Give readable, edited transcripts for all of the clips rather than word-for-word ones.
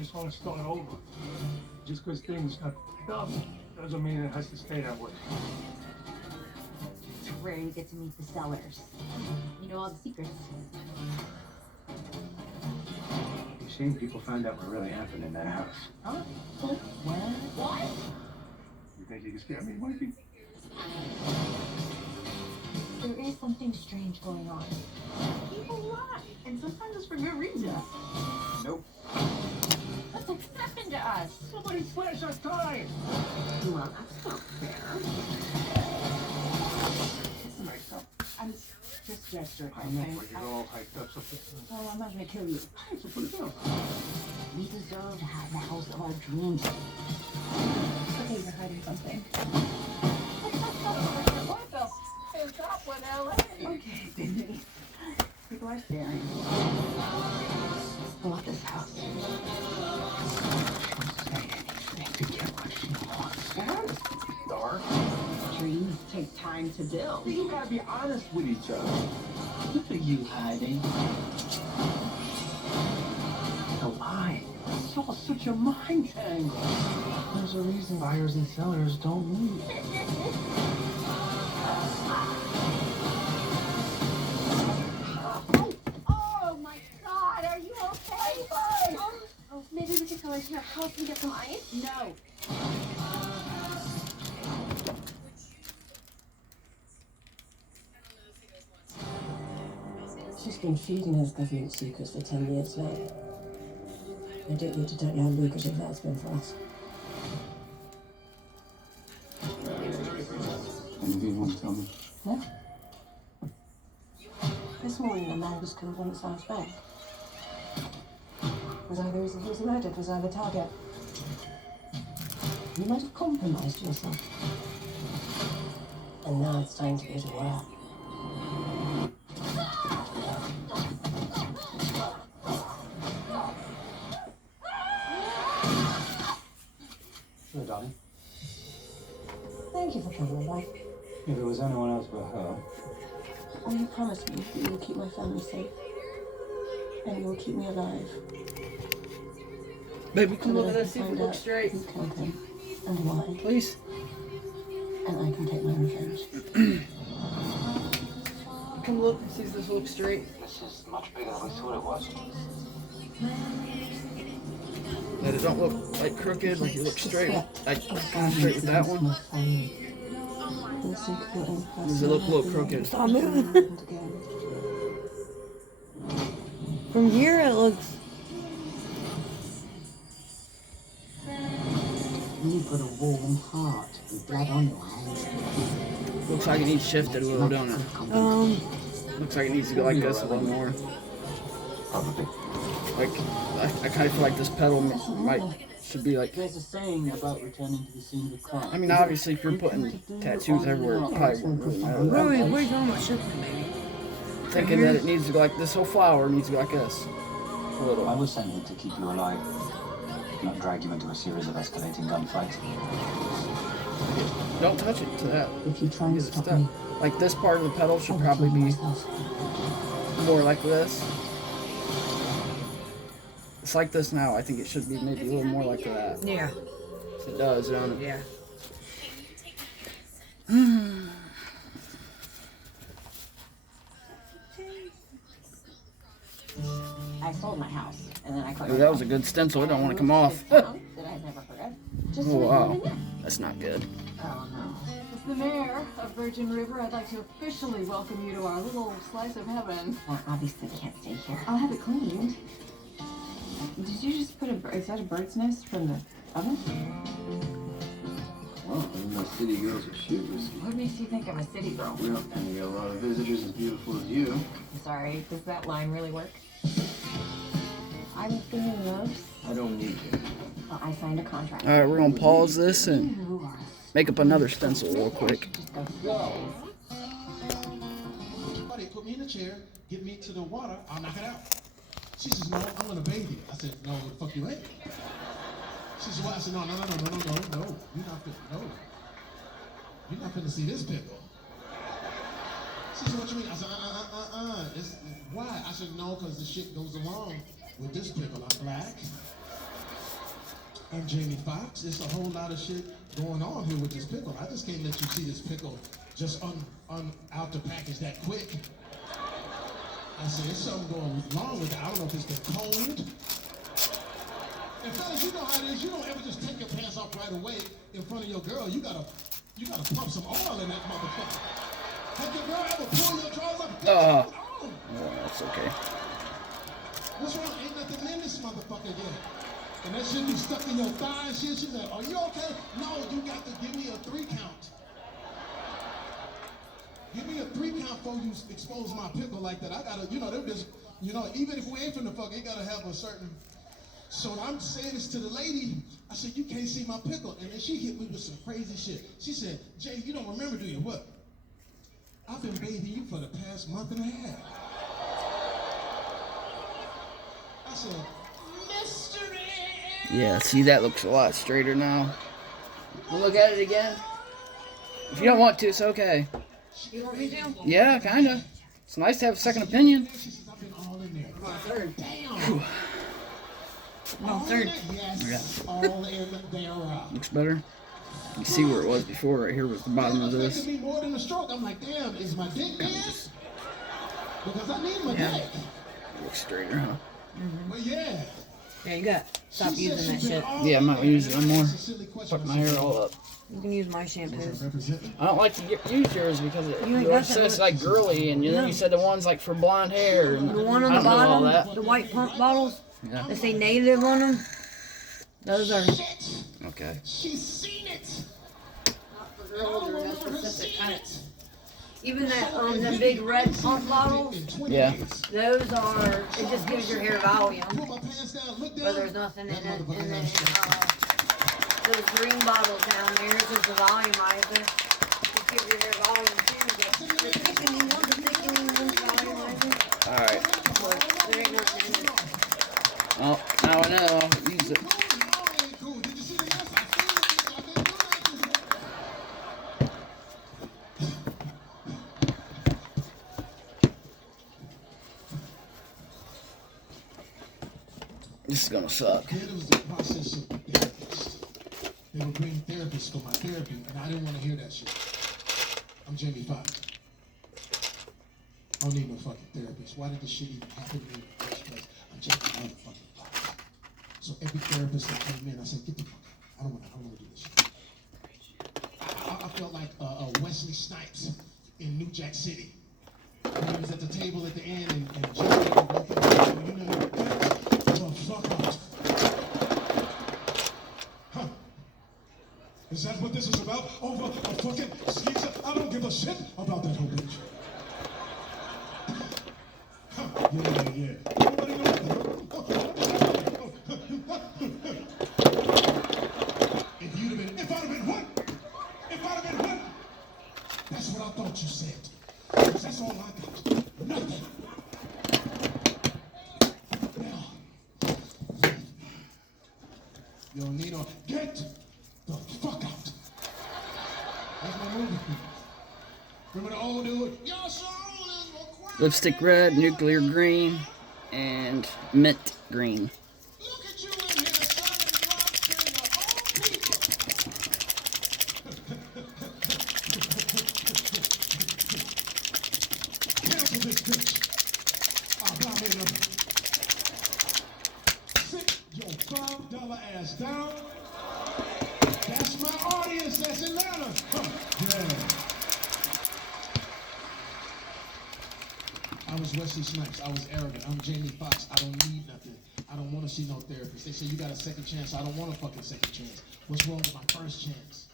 just want to start over. Just because things got picked up doesn't mean it has to stay that way. It's where you get to meet the sellers. You know all the secrets. You've seen people find out what really happened in that house. Huh? What? You think you can scare me, Mikey? There is something strange going on. People lie, and sometimes it's for good reason. Nope. What's happened to us? Somebody flash our time! Well, that's not fair. Nice up. I'm just gesturing. I know, but you're all hyped up, so Well, I'm not gonna kill you. so put it down. We deserve to have the house of our dreams. Okay, you're hiding something. What the is up with LA? Okay, baby. People are staring. I want this house. She won't say anything to get what she wants. It's dark. Dreams take time to build. You gotta be honest with each other. What are you hiding? So why? It's all such a mind tangle. There's a reason buyers and sellers don't meet. Oh my God, are you okay? Oh, maybe we could go into your house and get some ice? No. She's been feeding us government secrets for 10 years now. I don't need to tell you how lucrative that's been for us. Anything you want to tell me? Yeah? This morning, a man was killed on the South Bank. Was either he was murdered, was either target. You might have compromised yourself. And now it's time to go to work. Sure, darling. Thank you for coming by. If it was anyone else but her. Will you promise me that you will keep my family safe? And you will keep me alive? Baby, come And look that at I this, see can if we find look out straight. who killed him and why. Please. And I can take my revenge. Come look, see if this looks straight. This is much bigger than we thought it was. That it don't look like crooked, like it looks straight. Like kind of straight with that one. Does it look a little crooked? Stop moving. From here it looks. You've got a warm heart with blood on your hands. Looks like it needs shifted a little, don't it? Looks like it needs to go like this a little more. Probably. Like, I kind of feel like this pedal should be like. There's a saying about returning to the scene of a crime. I mean, obviously, if you're putting tattoos everywhere, it probably won't really matter. that Really, much. what are you talking about shifting, baby? Thinking that it needs to go like this whole flower needs to go like this. A I little. was sent here to keep you alive, not drag you into a series of escalating gunfights. Don't touch it to that. If you try and Because it's stop stuck. me, Like this part of the pedal I should will probably kill be myself. more like this. It's like this now. I think it should be maybe a little more like that. Yeah. It does, don't it? Yeah. I sold my house, and then I quit. Ooh, that was a good stencil. It don't want to come off. That I'd never heard of. Just Oh, so wow. That's not good. Oh no. As the mayor of Virgin River, I'd like to officially welcome you to our little slice of heaven. Well, obviously can't stay here. I'll have it cleaned. Did you just put is that a bird's nest from the oven? Well, the city girls are shoes. What makes you think I'm a city girl? We don't tend to get a lot of visitors as beautiful as you. I'm sorry, does that line really work? I'm feeling nerves. I don't need you. Well, I signed a contract. All right, we're gonna pause this and You are make up another stencil real quick. just go. Somebody put me in a chair, get me to the water, I'll knock it out. She says, no, I'm gonna bathe you. I said, no, the fuck you ain't. She said, what? I said, no, you're not finna, no. You're not finna see this pickle. She said, what you mean? I said, Why? I said, no, because the shit goes along with this pickle. I'm black. I'm Jamie Foxx. There's a whole lot of shit going on here with this pickle. I just can't let you see this pickle just out the package that quick. I said, there's something going wrong with it. I don't know if it's been cold. And fellas, you know how it is. You don't ever just take your pants off right away in front of your girl. You gotta pump some oil in that motherfucker. Have your girl ever pull your drawers up? Oh, that's okay. What's wrong? Ain't nothing in this motherfucker yet. And that shit be stuck in your thigh and shit. She's like, are you okay? No, you got to give me a 3 count. Give me a 3 count before you expose my pickle like that. I gotta, them just, even if we ain't finna fuck, it gotta have a certain. So I'm saying this to the lady. I said, you can't see my pickle. And then she hit me with some crazy shit. She said, Jay, you don't remember, do you? What? I've been bathing you for the past month and a half. I said, mystery. Yeah, see, that looks a lot straighter now. We'll look at it again. If you don't want to, it's okay. You want me to? Yeah, kinda. It's nice to have a second opinion. She says, I've been all in there. Third. Damn. No, third. Yes, all in there. Looks better. You see where it was before. Right here was the bottom of this. It could be more than a stroke. I'm like, damn, is my dick dead? Because I need my dick. Looks straighter, huh? Well, yeah. Yeah, you got to stop She using said that she's been shit. all Yeah, I'm not in gonna use it there. no more. That's a silly question. Fuck my hair all up. You can use my shampoos. I don't like to use yours because it You ain't got says that like girly, and then you said the one's like for blonde hair. And The one on I the don't know all bottom, that. the white pump bottles Yeah. that say native on them, those are Shit. Okay. She's seen it. for I girls don't or remember her specific seeing kind. it. Even the big red pump bottles, Yeah. those are, it just gives your hair volume, Pull my pants down, look down. but there's nothing in That it. motherfucker And then, has shit. those green bottles down there, is just the volumizer. Just give your hair volume too. The thickening one's volumizer. Alright. But there ain't nothing in it. Well, now I know. I'll use it. Cool. Did you see the mess? I seen it. I've been doing it. This is gonna suck. Then it was the process of therapists. They would bring therapists for my therapy, and I didn't want to hear that shit. I'm Jamie Foxx. I don't need no fucking therapist. Why did this shit even happen to me in the first place? I'm Jamie fucking Foxx. So every therapist that came in, I said, get the fuck out. I don't want to do this shit. I felt like Wesley Snipes in New Jack City. When he was at the table at the end and Jimmy broke it, you know, the fuck out. Huh. Is that what this is about? Over a fucking skeezer? I don't give a shit about that whole bitch. Huh. Yeah. Nobody If I'd have been what? That's what I thought you said. That's all I got. Nothing. Now, yo, Nino, get the fuck out. That's my movie. Remember the old dude? Your soul is required. Lipstick red, nuclear green, and mint green. Look at you in here selling drugs to your own people. Cancel this bitch. I'll buy me another. Sit your $5 ass down. That's my audience. That's Atlanta. Huh. Yeah. I was Wesley Snipes. I was arrogant. I'm Jamie Foxx. I don't need nothing. I don't want to see no therapist. They say you got a second chance. I don't want a fucking second chance. What's wrong with my first chance?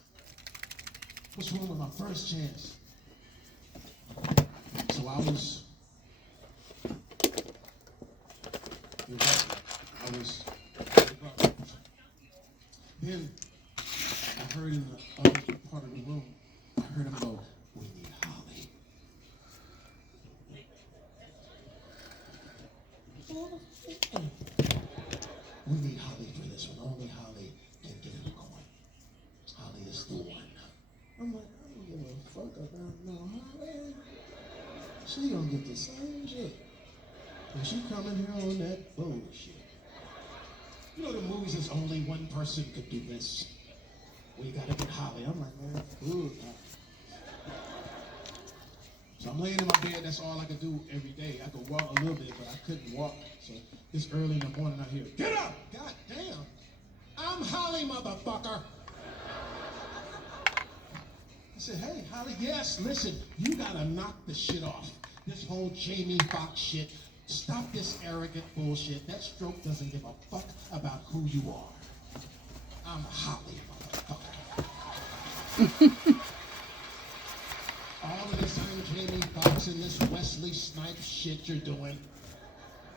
What's wrong with my first chance? So I was. Then I heard in the other part of the room, I heard him go, "We need Holly." We need Holly for this one. Only Holly can get him going. Holly is the one. I'm like, I don't give a fuck about no Holly. She gonna get the same shit. And she coming here on that bullshit. You know the movies is only one person could do this. We gotta get Holly. I'm like, man, ooh. So I'm laying in my bed, that's all I could do every day. I could walk a little bit, but I couldn't walk. So it's early in the morning I hear, get up! God damn! I'm Holly, motherfucker! I said, hey, Holly, yes, listen, you gotta knock the shit off. This whole Jamie Foxx shit. Stop this arrogant bullshit. That stroke doesn't give a fuck about who you are. I'm Holly, motherfucker. All of this I'm Jamie Foxx and this Wesley Snipes shit you're doing.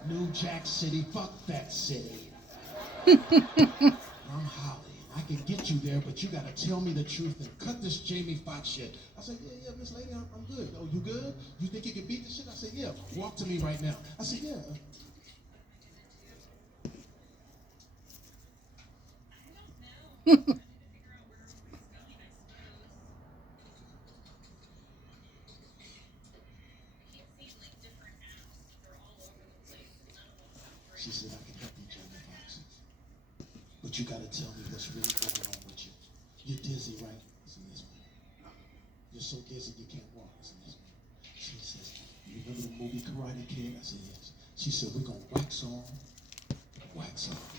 New Jack City, fuck that city. I'm Holly. I can get you there, but you gotta tell me the truth and cut this Jamie Foxx shit. I said, yeah, Miss Lady, I'm good. Oh, you good? You think you can beat this shit? I said, yeah, walk to me right now. I said, yeah. She said, I can help you, Jamie Foxx. But you gotta tell me what's really going on with you. You're dizzy, right? Isn't this me? You're so dizzy you can't walk, isn't this me? She says, you remember the movie Karate Kid? I said, yes. She said, we're gonna wax on, wax off.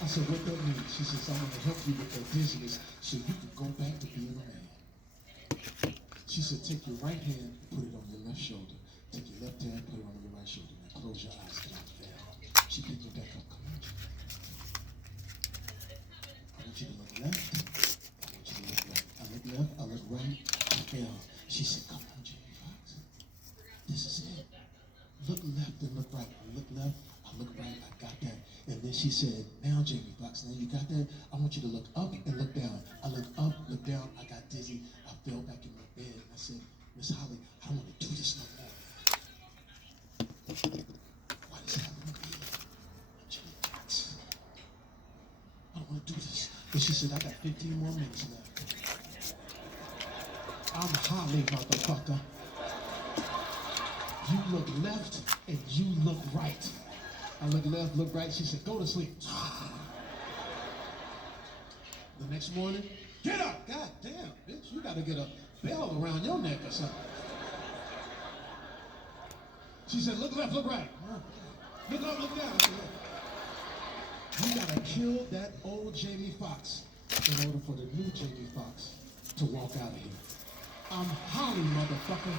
I said, what that means? She says, I'm gonna help you with that dizziness so you can go back to being a man. She said, take your right hand, put it on your left shoulder. Take your left hand, put it on your right shoulder. Now close your eyes, cannot fail. She picked me back up. Come on, Jamie. I want you to look left. I want you to look right. I look left, I look right, I fail. She said, come on, Jamie Foxx. This is it. Look left and look right. I look left, I look right, I got that. And then she said, now Jamie Foxx, now you got that? I want you to look up and look down. I look up, look down, I got dizzy. I fell back in my bed. And I said, Miss Holly, I don't want to do this no more. What is happening to me? Jamie Foxx. I don't want to do this. But she said, I got 15 more minutes left. I'm Holly, motherfucker. You look left and you look right. I look left, look right. She said, go to sleep. The next morning, get up. God damn, bitch, you gotta get a bell around your neck or something. She said, look left, look right. Look up, look down. I said, you gotta kill that old Jamie Foxx in order for the new Jamie Foxx to walk out of here. I'm Holly, motherfucker.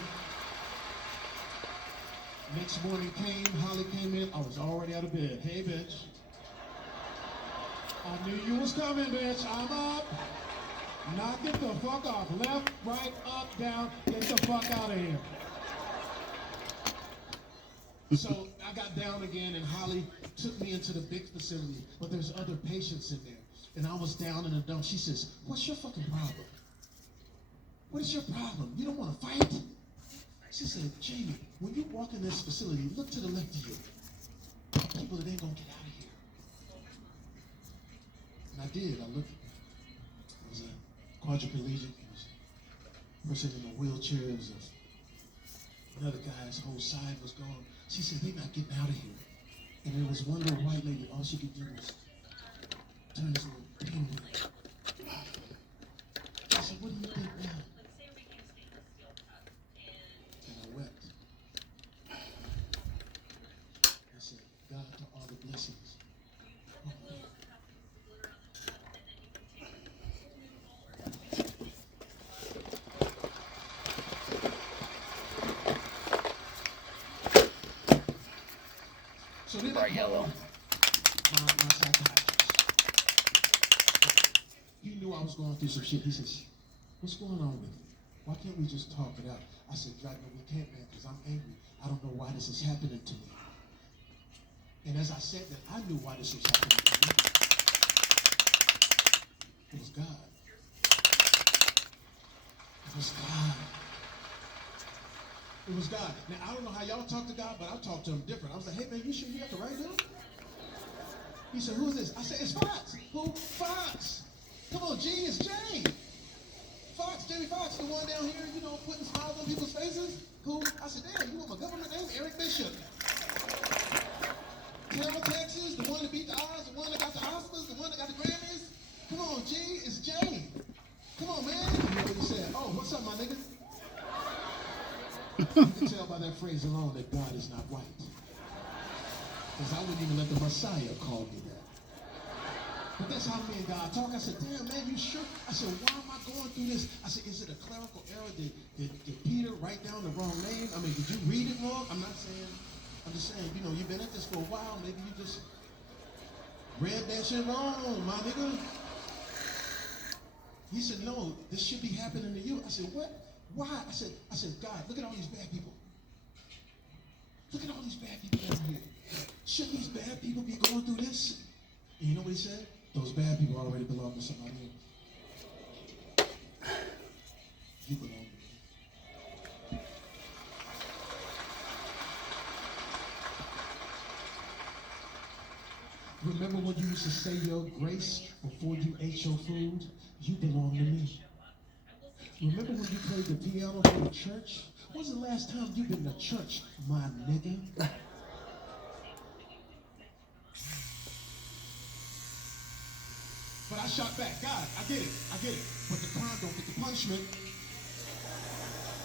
Next morning came, Holly came in, I was already out of bed. Hey, bitch. I knew you was coming, bitch. I'm up. Knock it the fuck off. Left, right, up, down. Get the fuck out of here. So I got down again and Holly took me into the big facility, but there's other patients in there. And I was down in the dump. She says, what's your fucking problem? What is your problem? You don't want to fight? She said, Jamie, when you walk in this facility, look to the left of you. People that ain't gonna get out of here. And I did. I looked. It was a quadriplegic. It was a person in a wheelchair. It was another guy's whole side was gone. She said, they're not getting out of here. And there was one little white lady. All she could do was turn this little penguin. I said, what do you think now? God to all the blessings. Oh, so then Bright yellow. My psychiatrist. He knew I was going through some shit. He says, what's going on with you? Why can't we just talk it out? I said, Drago, we can't, man, because I'm angry. I don't know why this is happening to me. And as I said that, I knew why this was happening to me. It was God. It was God. It was God. Now, I don't know how y'all talk to God, but I talk to him different. I was like, hey, man, you sure you got the right dude? He said, who is this? I said, it's Fox. Who? Fox. Come on, G, it's Jay. Fox, Jamie Foxx, the one down here, you know, putting smiles on people's faces. Who? I said, damn, you want my government name? Eric Bishop. Tampa, Texas, the one that beat the odds, the one that got the Oscars, the one that got the Grammys. Come on, G, it's Jay. Come on, man. You know what he said? Oh, what's up, my nigga? You can tell by that phrase alone that God is not white. Because I wouldn't even let the Messiah call me that. But that's how me and God talk. I said, damn, man, you sure? I said, why am I going through this? I said, is it a clerical error? Did Peter write down the wrong name? I mean, did you read it wrong? I'm just saying, you know, you've been at this for a while. Maybe you just read that shit wrong, my nigga. He said, no, this should be happening to you. I said, what? Why? I said, God, look at all these bad people. Look at all these bad people down here. Shouldn't these bad people be going through this? And you know what he said? Those bad people already belong to somebody else. You belong to me. Remember when you used to say your grace before you ate your food? You belong to me. Remember when you played the piano for the church? When's the last time you've been to church, my nigga? But I shot back. God, I get it. But the crime don't get the punishment.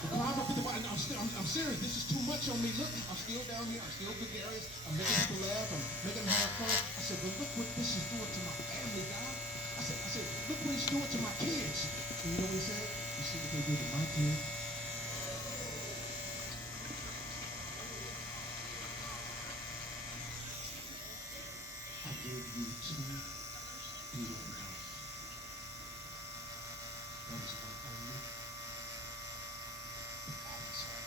The crime don't get the punishment. I'm serious. This is too much on me. Look, I'm still down here. I'm still gregarious. I'm making people laugh. I'm making them have fun. I said, but look what this is doing to my family, God. I said, look what it's doing to my kids. And you know what he said? You see what they did to my kids? I gave you two beautiful daughters. That is not only the God's son.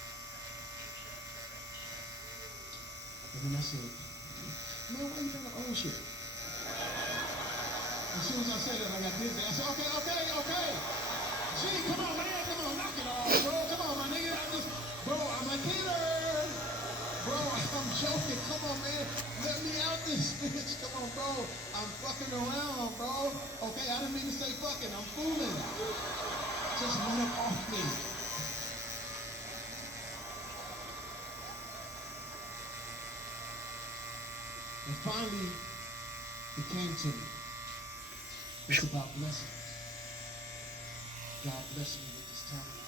And then I said, man, why you doing the old shit? As soon as I said that, I got dizzy. I said, okay. Gee, come on, man. Come on, knock it off, bro. Come on, my nigga. I'm a killer. Bro, I'm joking. Come on, man. Let me out this bitch. Come on, bro. I'm fucking around, bro. Okay, I didn't mean to say fucking. I'm fooling. Just let it off me. And finally, it came to me. It's about blessings. God blessed me with this talent.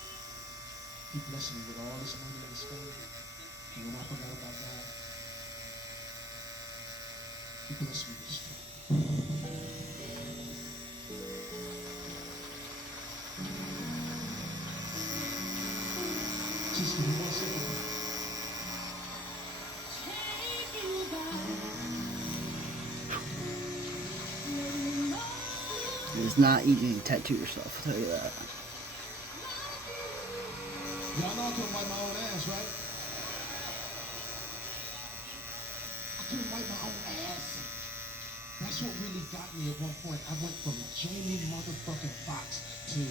He blessed me with all this money and this fame. And when I forgot about God, He blessed me with this fame. Just give me 1 second. It is not easy to tattoo yourself, I'll tell you that. Y'all know I couldn't wipe my own ass, right? I couldn't wipe my own ass. That's what really got me at one point. I went from Jamie motherfucking Foxx to,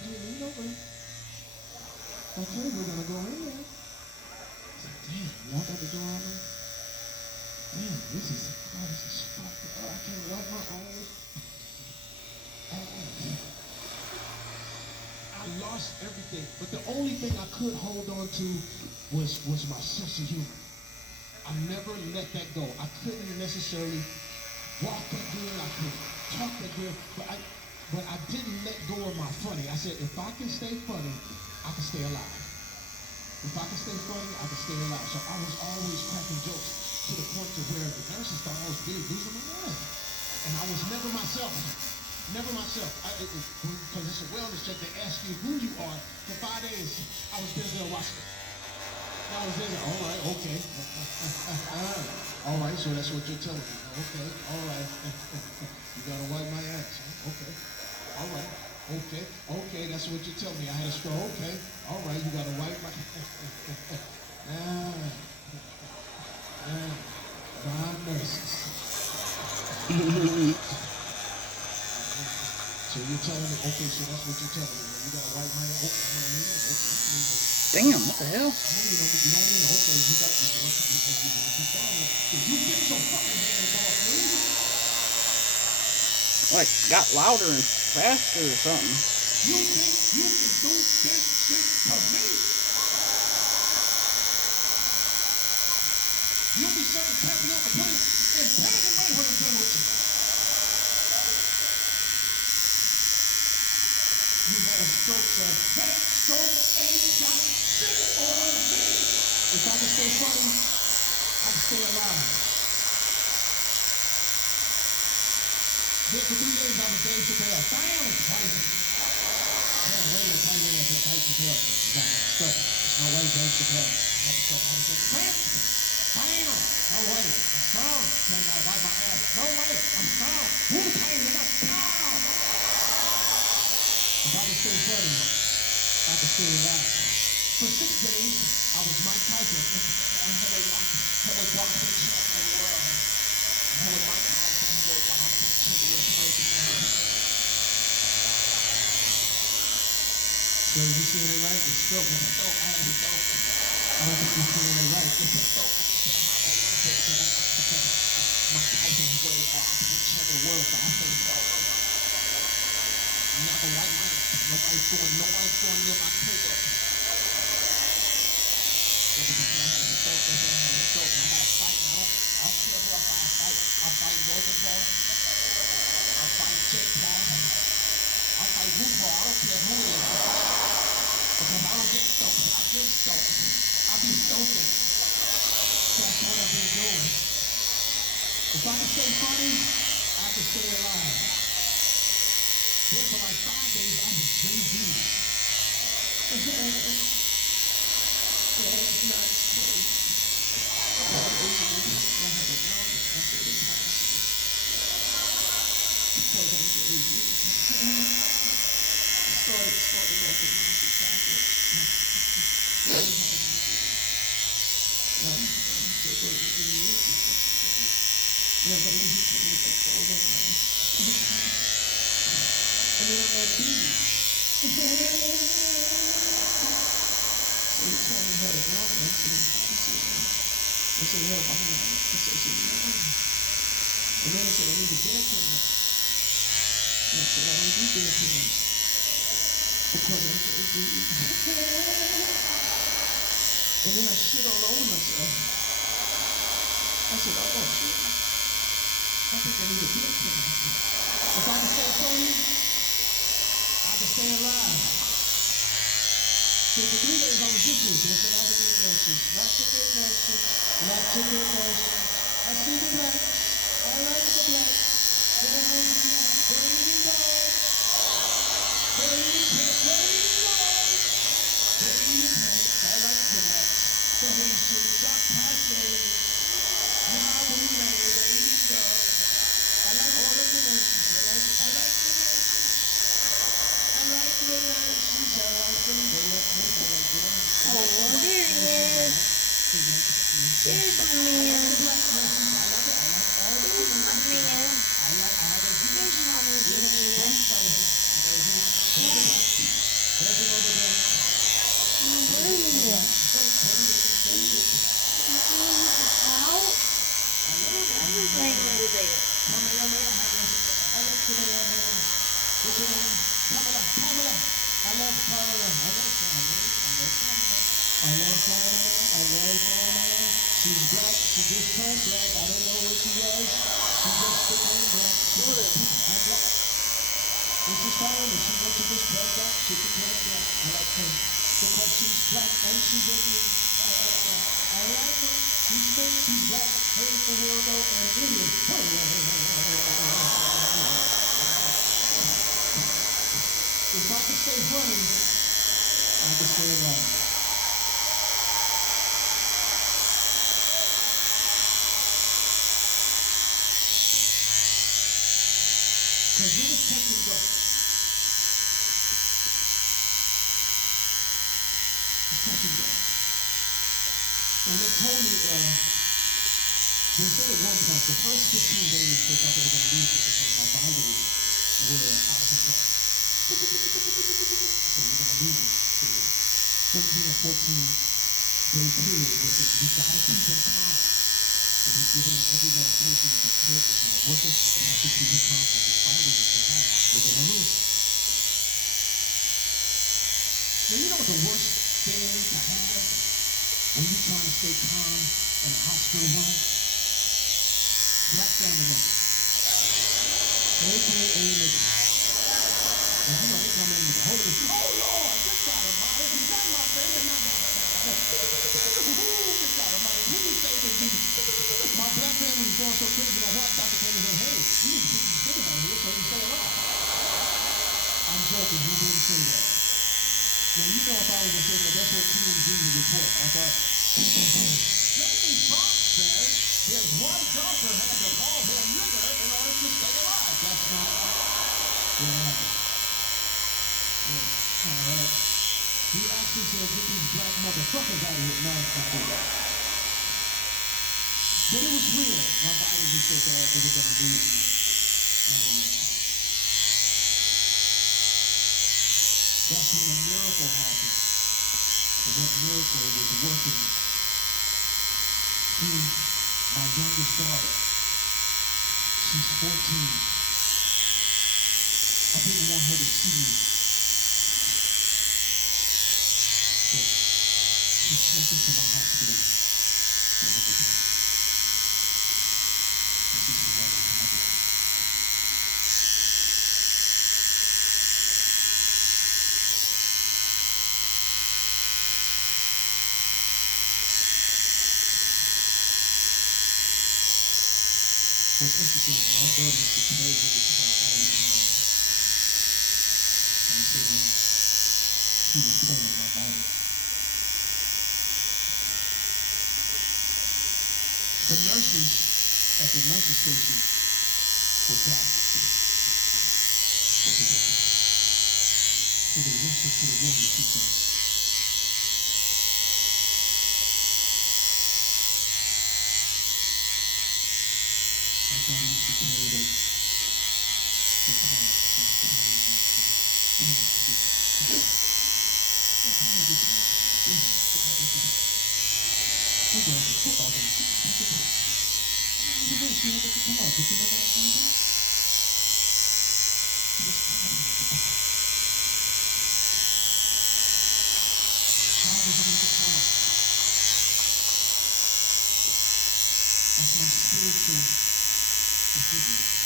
okay, lean over. Okay, we're gonna go in there. I said, damn, walk out the door on me. Damn, this is fucked up. I can't wipe my own ass. I lost everything, but the only thing I could hold on to was my sense of humor. I never let that go. I couldn't necessarily walk that good, I couldn't talk that good, but I didn't let go of my funny. I said, if I can stay funny, I can stay alive. If I can stay funny, I can stay alive. So I was always cracking jokes to the point to where the nurses thought I was really losing my mind. And I was never myself. Never myself. Because it's a wellness check. They ask you who you are. For 5 days, I was Denzel Washington. I was there. All right, okay. All right, so that's what you're telling me. Okay, all right. You gotta wipe my ass. Huh? Okay. All right. Okay, that's what you're telling me. I had a stroke. Okay. All right, you gotta wipe my my nurses. So you're telling me, okay, so that's what you're telling me. You gotta wipe my ass. Okay, I'm gonna lean over. Okay. Damn, what the hell? You don't need to, okay, you got to too far. If you get your fucking hands off me. Like, got louder and faster or something. You think you can do this shit to me? You'll be serving tapioca pudding in Pelican Bay when said, that soap ain't got shit on me. If I can stay funny, I can stay alive. Then for 3 days I was Dave Chappelle. Damn, it's crazy. Man, wait a minute, came in and said Dave Chappelle. You got that stuff. No way, Dave Chappelle. I was like, damn, no way, I'm strong. Then I gotta wipe my ass. No way, I'm strong. Wu-Tang, nigga, pow! If I can stay funny, I can stay alive. For 6 days, I was Mike Tyson. Heavyweight boxing champion of the world. Heavyweight Mike Tyson, heavyweight boxing champion of American. So you saying it right? It's stroke. It's stroke. I had a stroke. I don't think you're saying it right. It's a stroke. Mike Tyson, heavyweight boxing champion of the world. So I say stroke. I'm not gonna wipe my ass. Nobody's going near my table. They say I had a stroke. They say I had a stroke. I gotta fight now. I don't care who I fight. I'll fight Logan Paul. I'll fight Jake Paul. I'll fight RuPaul. I don't care who it is. Because I don't get stoked. I get stoked. I be stoking. That's what I've been doing. If I can stay funny, I can stay alive. Then for like 5 days, I was Jay-Z. And then I met Bees. So he told me how to know me. I said, hell, behind me. I said, no. And then I said, I need a beer for that. And I said, I don't do beer for that. Because I'm Jay-Z. And then I shit all over myself. I said, oh, shit. I think I need a beer for that. If I can stay funny, I can stay alive. So for 3 days I was with you. There's a lot of good nurses. Not to good nurses. Not to good nurses. I see the black. I like the black. They're hungry. They're eating dogs. They're eating pets. They're eating dogs. They're eating pets. I like the black. The Haitians got passing. Now we made they're eating dogs. I like all of the nurses. I like the nurses. I like the nurses. I like them. They like me. Oh, there he is. There's my man. There's my man. There's my man. Out? Everything over there. I love Pamela. She's black. She just turned black. I don't know what she was. She just became black. I'm black. It's just fine. If she wants to just turned black, she became black. I like her because she's black and she's Indian. I like her. She's thick. She's black. Hey, for real though, and Indian. If I can stay funny, I can stay alive. Because it was touch and go. It's touch and go. And they told me, they said at one point, the first 15 days they thought they were going to lose it because my vitals were out of control. So we're going to lose it. So the 13 or 14 day period was that we got to keep them calm. So we've given them every medication that they could. It's not working. We have to keep them calm because the vitals are so high. We're going to lose it. Now you know what the worst thing to have when you're trying to stay calm in a hospital room? Black family members. AKA niggas. And you know, they come in with the Holy Ghost. Oh Lord, good God Almighty, is that my baby? No. Good God Almighty, please save me, Jesus. My black family was going so crazy. You know what? Dr. King said, hey, we need to get these niggas out of here so they stay alive. I'm joking, he didn't say that. Now, you know if I was to say that, that's what TMZ would report. I thought, Jamie Foxx says his one doctor had to call him nigger in order to stay alive. That's not what happened. Yeah. All right. He actually said, get these black motherfuckers out of here. No, it's not good. But it was real. My vitals were so bad they were going to lose me. That's when a miracle happened. And that miracle was working through my youngest daughter. She's 14. I didn't want her to see me. But she snuck into my hospital for a good time. And she survived my daughter. What's interesting is my daughter used to play with the car all the time. And so when she was playing my vitals, the nurses at the nurses station were gasped. What did they do? So they rushed her to the room and she said, my daughter used to play the guitar. She was playing football game. She had the guitar, but you know what I'm saying? She was playing the guitar. I was on the guitar. That's my spiritual defibrillator.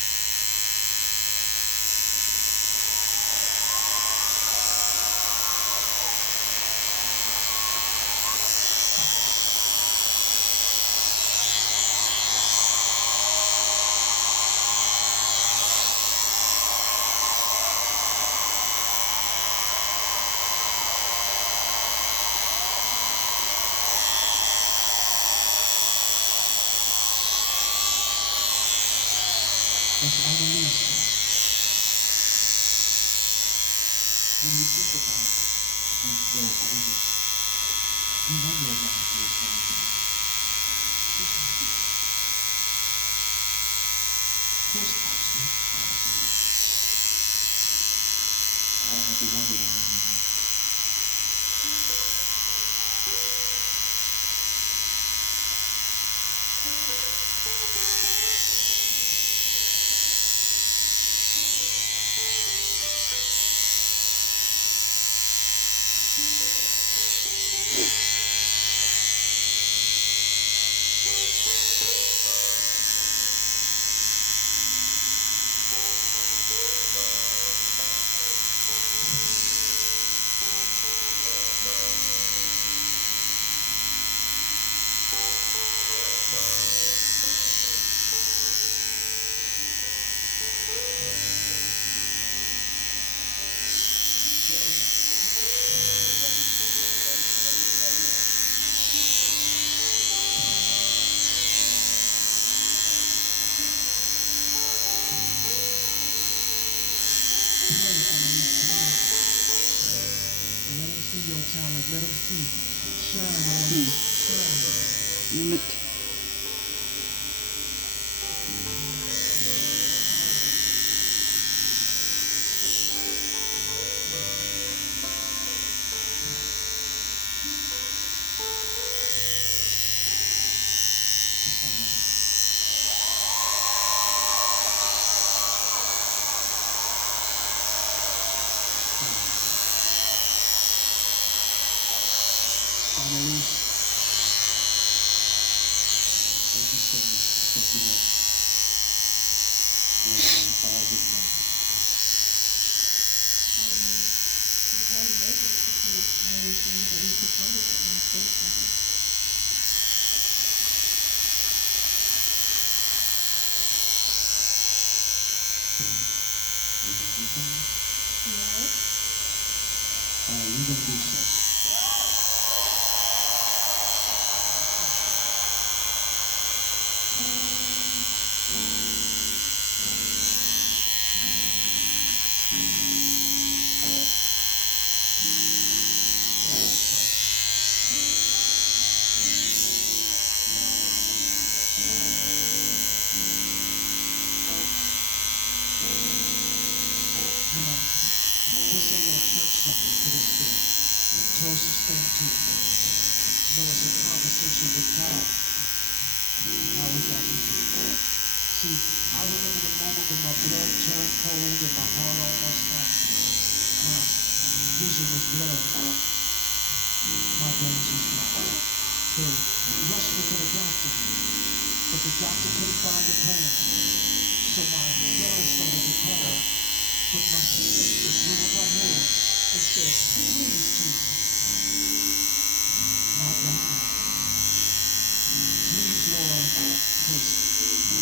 That's Annalise. When you think about I'm so older, you wonder about those things. Who's actually Annalise? I don't have to wonder that anymore. Let them see your talent. Let them see. Shine on them. Shine. Unit. Annalise, thank you so much for stepping up and all the love. situation that we could come with it once for each other. We gonna do something. This ain't no church song, but it's the closest thing to it. You know, it's a conversation with God, how we got me here. See, I remember the moment when my blood turned cold and my heart almost stopped. My vision was blurred. My brains was blocked. They rushed me to the doctor, but the doctor couldn't find the plan. So my daughter started to cry. But my sister threw up her hand and said, please, Jesus, not right now. Please, Lord, because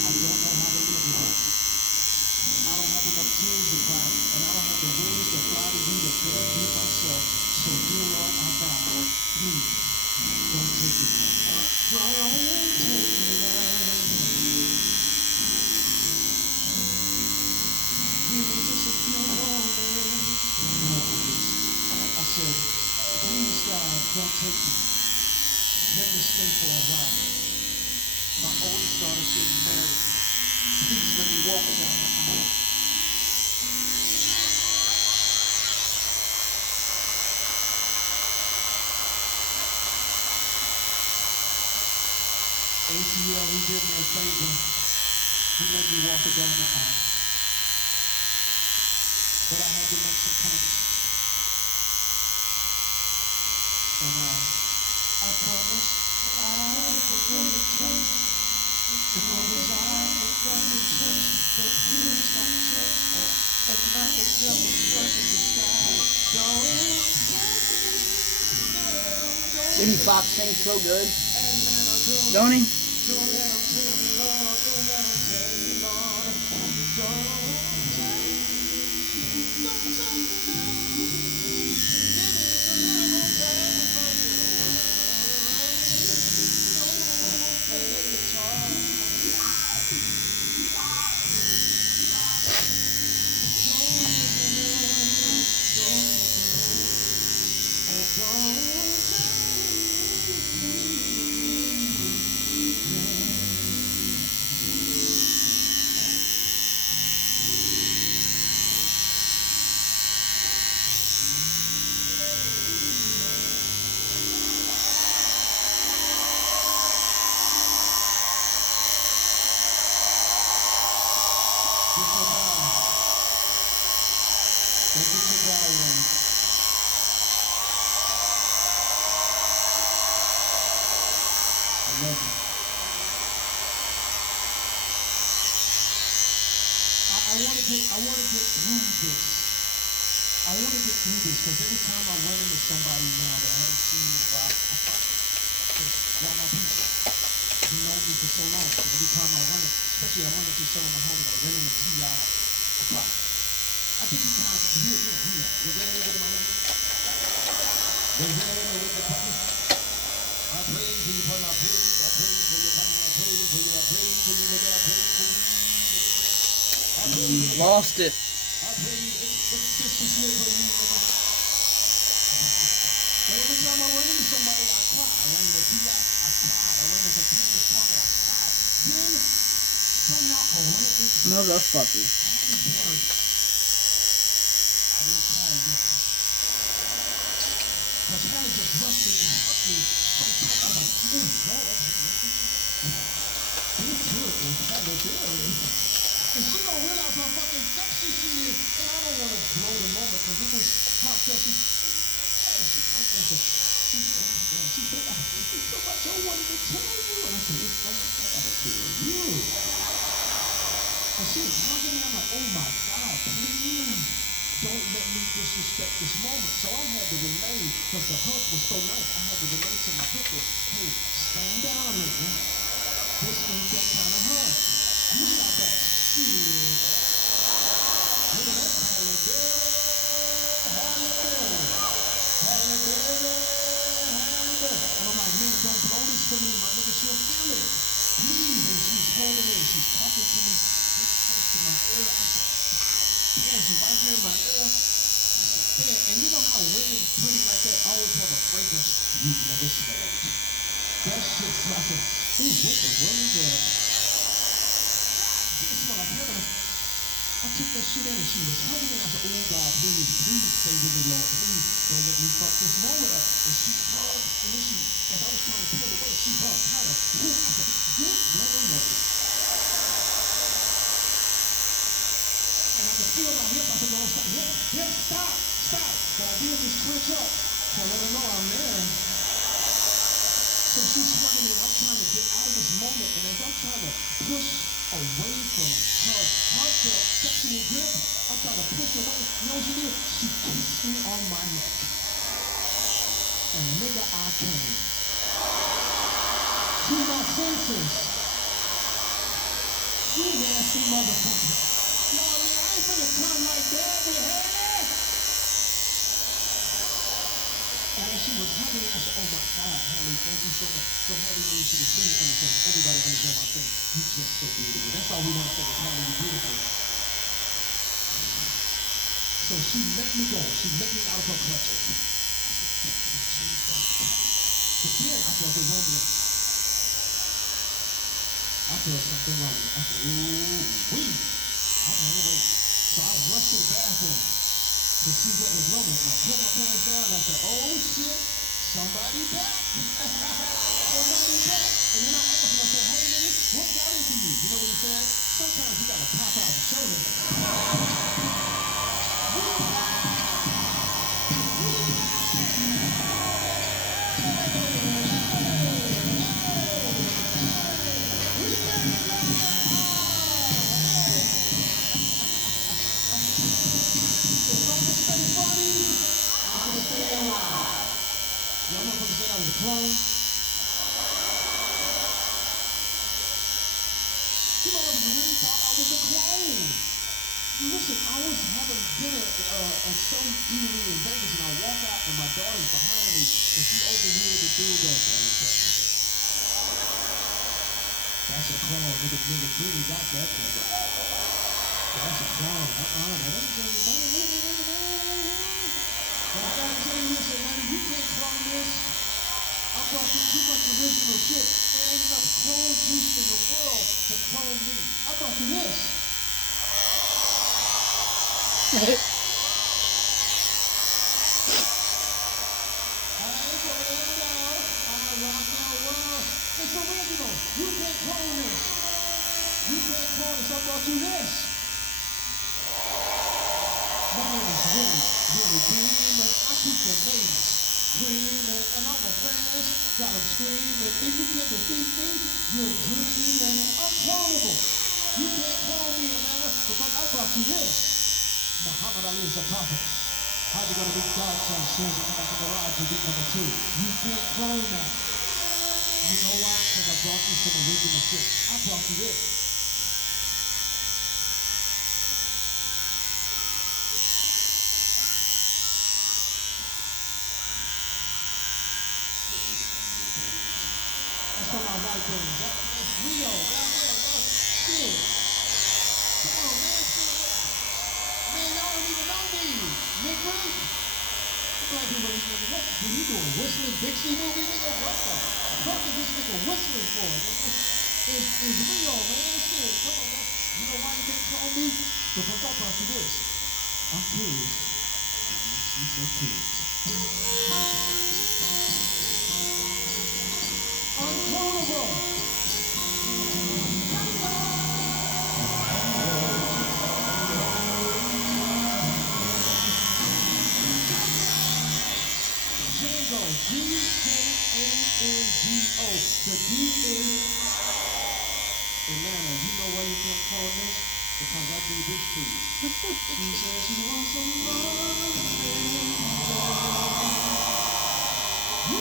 I don't know how to live without you. I don't have enough tears to cry, and I don't have the wings to fly to you to beg you myself. So, dear Lord, I bow. Please, don't take me now. Don't take me now. Give me just a few moments. I said, please God, don't take me. Let me stay for a while. My oldest daughter's getting married. Please let me walk her down the aisle. ATL, he did me a favor. He let me walk her down the aisle. But I had to make some promises. And I promised I would go to church. As long as I would go to church, but here's my church. And not the devil's work in the sky. Jimmy Fox sings so good. Don't he? Don't let him take me, Lord. Don't let him take me, Lord. I want to get through this. I want to get through this because every time I run into somebody now that I haven't seen in a while, I cry. Y'all my people. You know me for so long. So every time I run it, especially I run into some of my homies that are running into T.I., I cry. I think it's time to hear it. We're ready with my niggas. We're ready with the puppy. I pray for you, partner. I pray for you, partner. I pray for you. I pray for you, nigga. I pray for you. Lost it. I pray this is here for you, nigga. But every time I run into somebody, I cry. I run into T.I., I cry. I run into Candace Parker, I cry. Then somehow I run into Motherfucker. Halle Berry. I didn't cry yet. Because Halle just rushed me and hugged me so tight. I was like, oh, Lord. This good is Halle Berry. And she don't realize how fucking sexy she is. And I don't want to blow the moment because it was heartfelt. She said, there's so much I wanted to tell you. And I said, there's so much I gotta tell you. And she was hugging me. I'm like, oh my God, please. don't let me disrespect this moment. So I had to relay, because the hug was so nice, I had to relay to my people, hey, stand down, nigga. This ain't that kind of hug. You shot that shit. Look at that, Halle Berry. Halle Berry. Halle Berry. Halle Berry. And I'm like, man, don't blow this for me, my nigga, she'll feel it. Please. And she's holding it, she's talking to me, this close to my ear. I said, damn, she's right here in my ear. I said, damn. And you know how women pretty like that always have a fragrance you've never smelled. That shit smells like, ooh, what the world is that? It smelled like heaven. I took that shit in and she was hugging me and I said, oh God, please, please stay with me, Lord. Please don't let me fuck this moment up. And she hugged, and then she, as I was trying to pull away, she hugged tighter. Ooh, I said, good God Almighty. And I could feel my hip. I said, no, stop. Hip, stop. But I did just twitch up to let her know I'm there. So she's hugging me and I'm trying to get out of this moment. And as I'm trying to push away from her sexual grip, I'm trying to push away. You know what she did? She kissed me on my neck. And nigga, I came to my senses. You nasty motherfucker. No, man, I ain't finna come like that. We had it. And as she was hugging me, I said, oh my God, Halle, thank you so much. So Halle, when you see the scene, understand, everybody understand my thing. You just so beautiful. That's all we want to say is Halle, you beautiful. So she let me go. She let me out of her clutches. I said, thank you, Jesus. But then I felt it rumbling. I felt something rumbling. I said, ooh, wee. Wait. So I rushed to the bathroom to see what was rumbling. And I pulled my pants down and I said, oh shit, somebody back. Somebody back. And then I asked him, I said, hey nigga, what got into you? You know what he said? Sometimes you gotta pop out and show them. Y'all motherfuckers said I was a clone. You motherfuckers really thought I was a clone. Listen, I was having dinner at some eatery in Vegas and I walk out and my daughter's behind me and she overheard the dude go, that ain't that nigga. That's a clone, nigga really got that nigga. That's a clone. That ain't that. But I gotta tell you this, Atlanta, you can't clone this. I brought you too much original shit. There ain't enough clone juice in the world to clone me. I brought you this. I ain't going down. I rock your world. It's original. You can't clone this. You can't clone this. I brought you this. My name is Willie Beam, and I keep the ladies screaming, and all my friends got them screaming. If you can't defeat me, you're dreaming. I'm clonable. You can't clone me, Atlanta, because I brought you this. Muhammad Ali is a prophet. How you gonna beat God son soon as you come back in the garage and beat number 2? You can't clone that. You know why? Because I brought you some original shit. I brought you this. That's for my white girls. That's Rio. That's shit. Come on, man. Man, y'all don't even know me. Nigga. Black people don't even know what he doing. Whistling Dixie movie, nigga? What the fuck is this nigga whistling for? It's Rio, man. Shit. Come on, man. You know why you can't call me? Because I brought you this. I'm curious. She's so curious. Unclonable. Django, Django. The D is Atlanta. You know why you can't clone this? Cause I do this to you. She said she wants some love, baby. You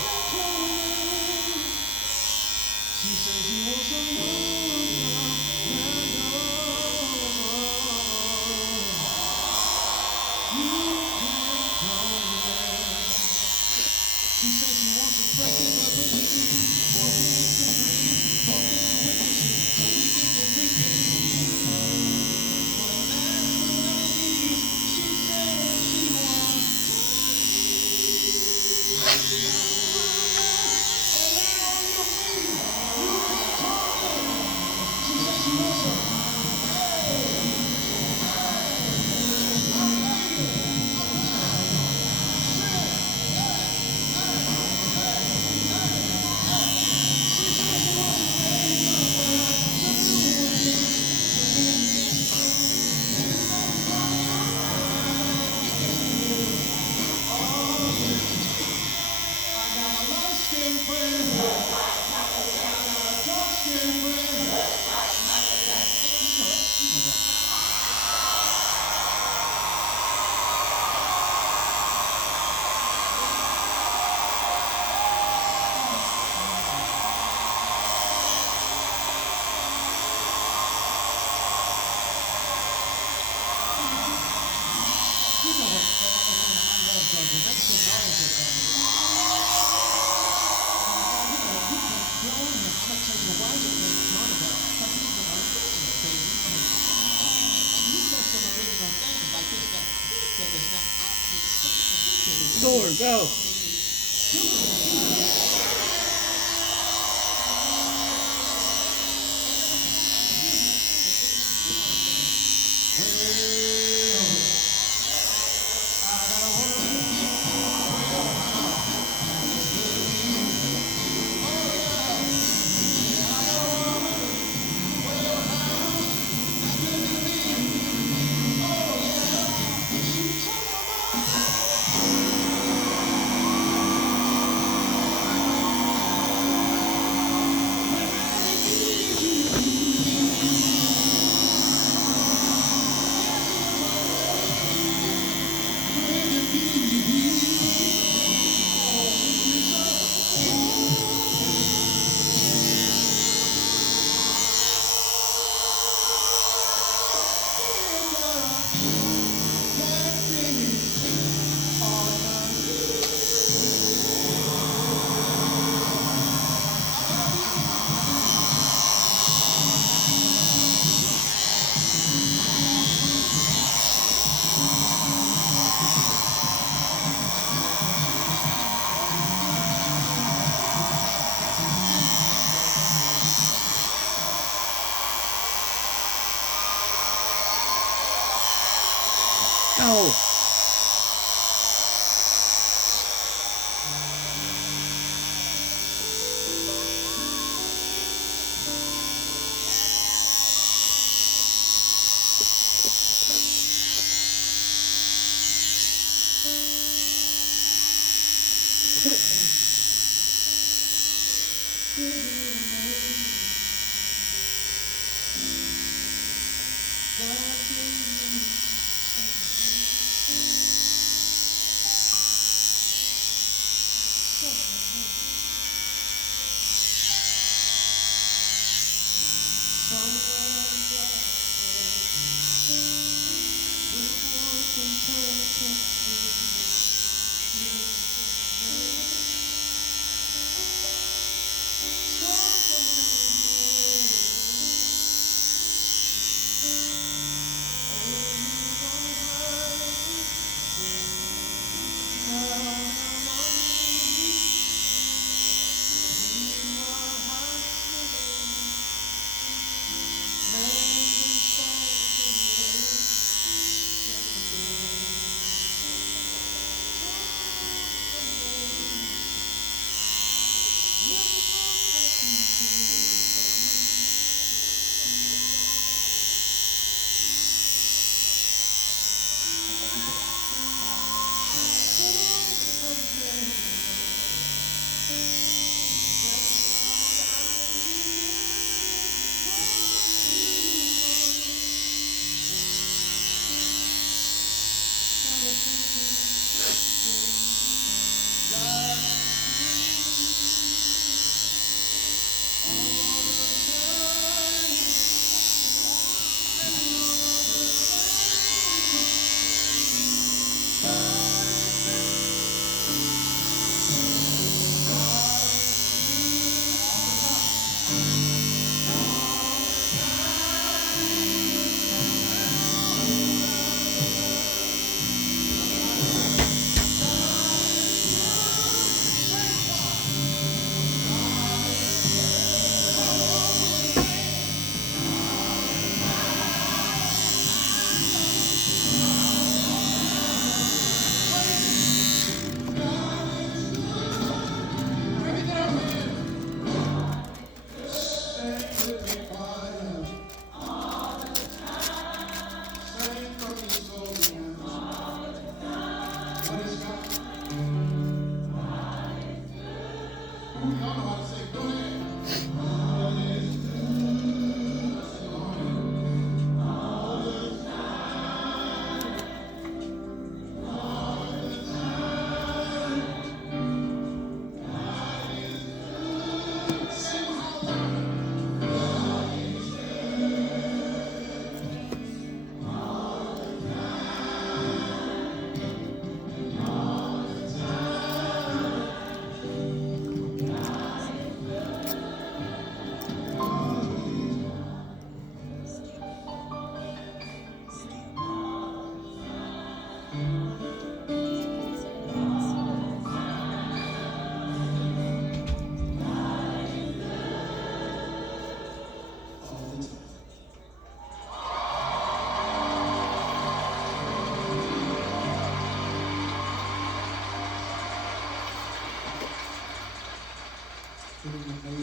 can call me. She said she wants some love, you can call me. She said she wants some fresh in her belief. Walking in some dreams, talking to witnesses, so we can get freaky. But last but not least, she said she wants Thor, go. Go.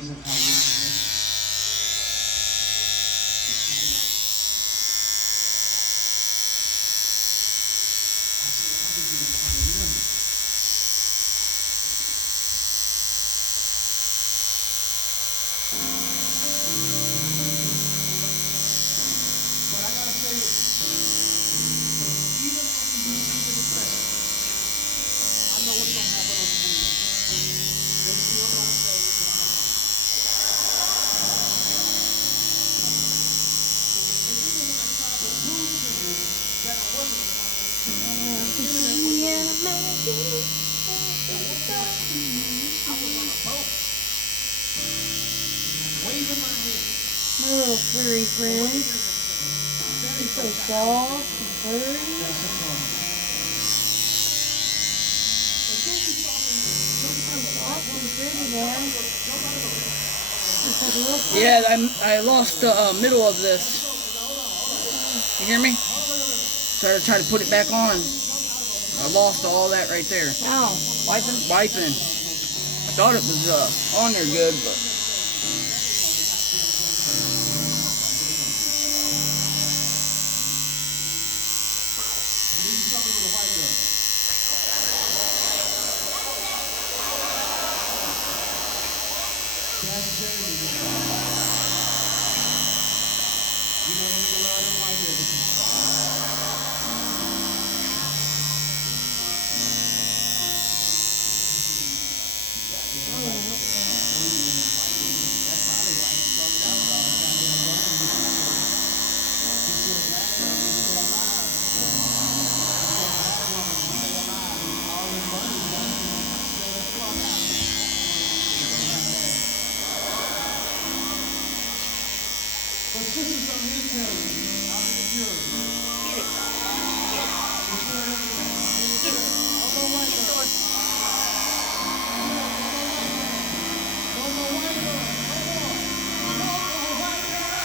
represent how we live. I said, if I could get a couple of them. But I gotta say this. Even after you see the depression, I know what's gonna happen on the video. They still gonna say that I'm a man. And even when I tried to prove to you that I wasn't a clone, the internet was over. At one point, I was on a boat, waving my hand. My little furry friend. He's so soft and furry. That's a clone. And then you saw me. So soft and pretty, man. Just like a little Yeah, I lost the middle of this. You hear me? So I tried to put it back on. I lost all that right there. Ow. Wiping. Wiping. I thought it was on there good, but You saw me with a white girl. That's Jamie. You know that nigga love them white niggas. That's probably why he struggled out with all the goddamn guns. He's so glad that he's still alive. All the money that stay the fuck out. But sisters, I'm here to tell you, I'm in the jury. Get it. No more white girls. No more white girls. No more white girls.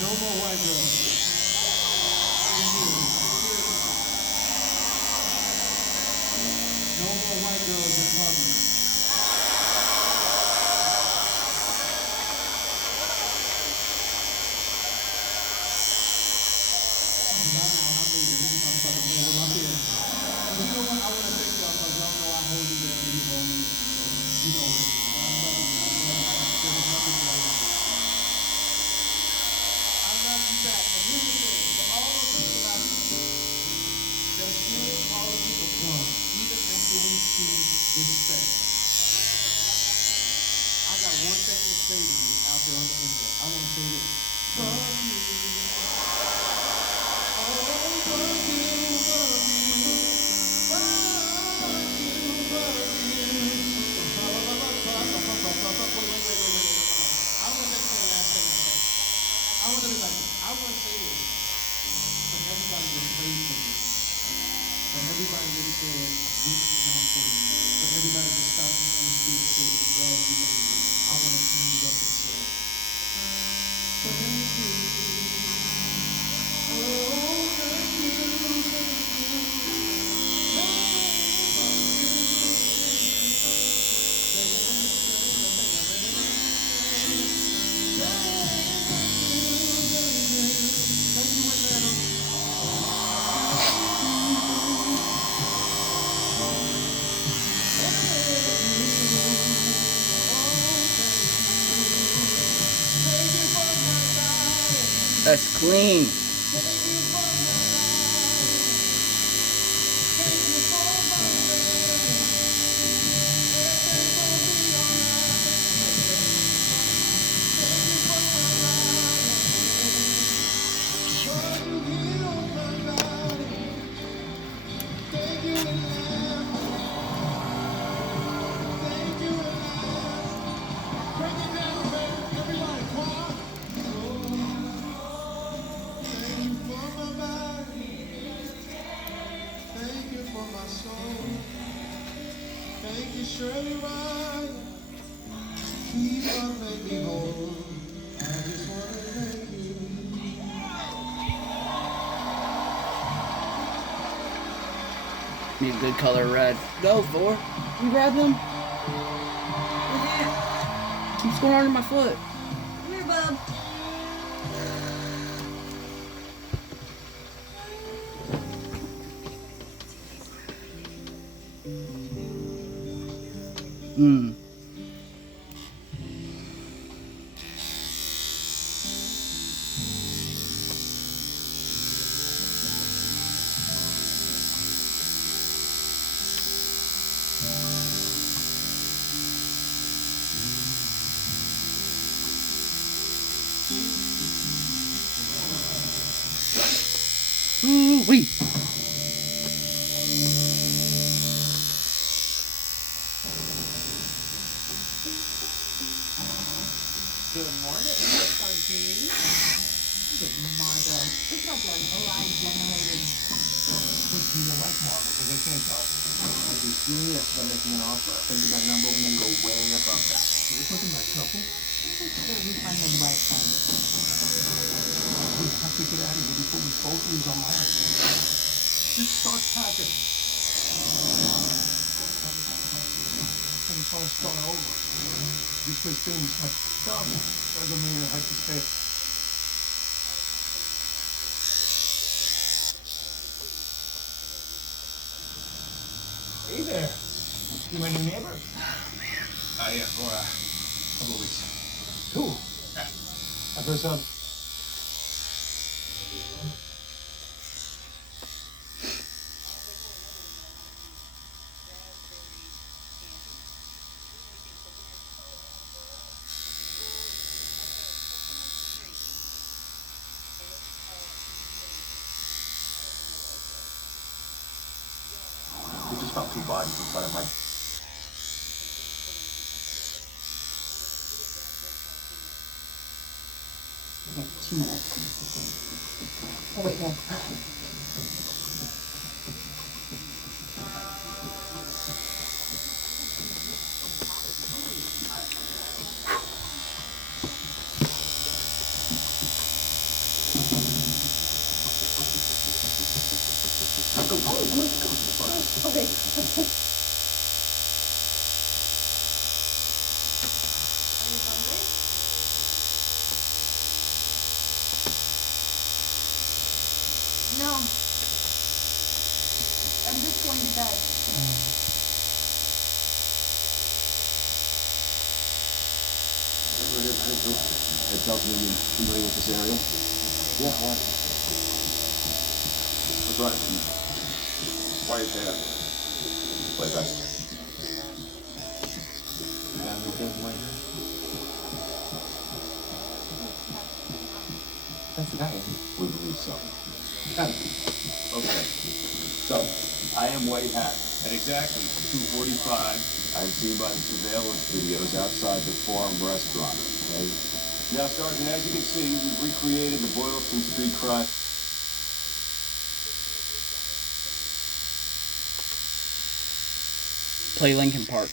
No more white girls. No more white girls in public. I'm leaving. This motherfucker playing with my feelings. But you know what? I want to thank y'all because y'all know I hold you down and you hold me. So you know what it is. I love you. There was nothing like it. I love you back. But here's the thing. For all those people out there that still call us a club, even after we see this face, I got one thing to say to you out there on the internet. I want to say this. Fuck you. I want to say this for everybody that prayed for me, for everybody that said we looking out for you, for everybody that stopped me on the street and said we're glad you made it. I want to change it up and say, thank you. Oh, thank you, thank you. that's clean. Need a good color red. Go, Thor. You grab them? What's going on in my foot? Come here, bub. Hmm. Ooh-wee. Good morning, cartoon. Good Margot. It's like an AI generated. Could be the right model, because they can't tell. If you're serious about making an offer, think of that number and then go way above that. We're talking about trouble. Make sure we find the right thing. We have to get out of here before we both lose our minds. Just start packing. I just want to start over. Just because things are done doesn't mean it has to stay. Hey there. You my new neighbor? Yeah, for a couple of weeks. Who? I've heard some. We just found two bodies inside of my... Okay, 2 minutes. Oh, wait, here. No. I'm just going to bed. Heads up, you familiar with this area? Yeah, why? What's right? White hair. White vest. You got anything white hair? That's the guy. We believe so. Okay. So, I am White Hat. At exactly 2:45, I'm seen by the surveillance videos outside the Farm restaurant. Okay? Now, Sergeant, as you can see, we've recreated the Boylston Street crime. Play Linkin Park.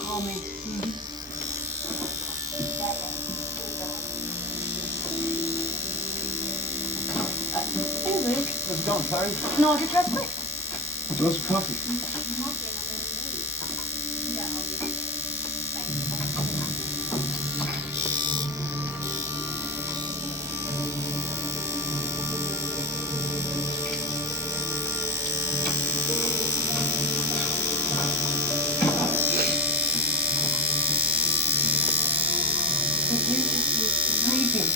Call me. Hey, Luke. How's it going, Terry? No, I'll get dressed quick. Throw some coffee. Did you just leave?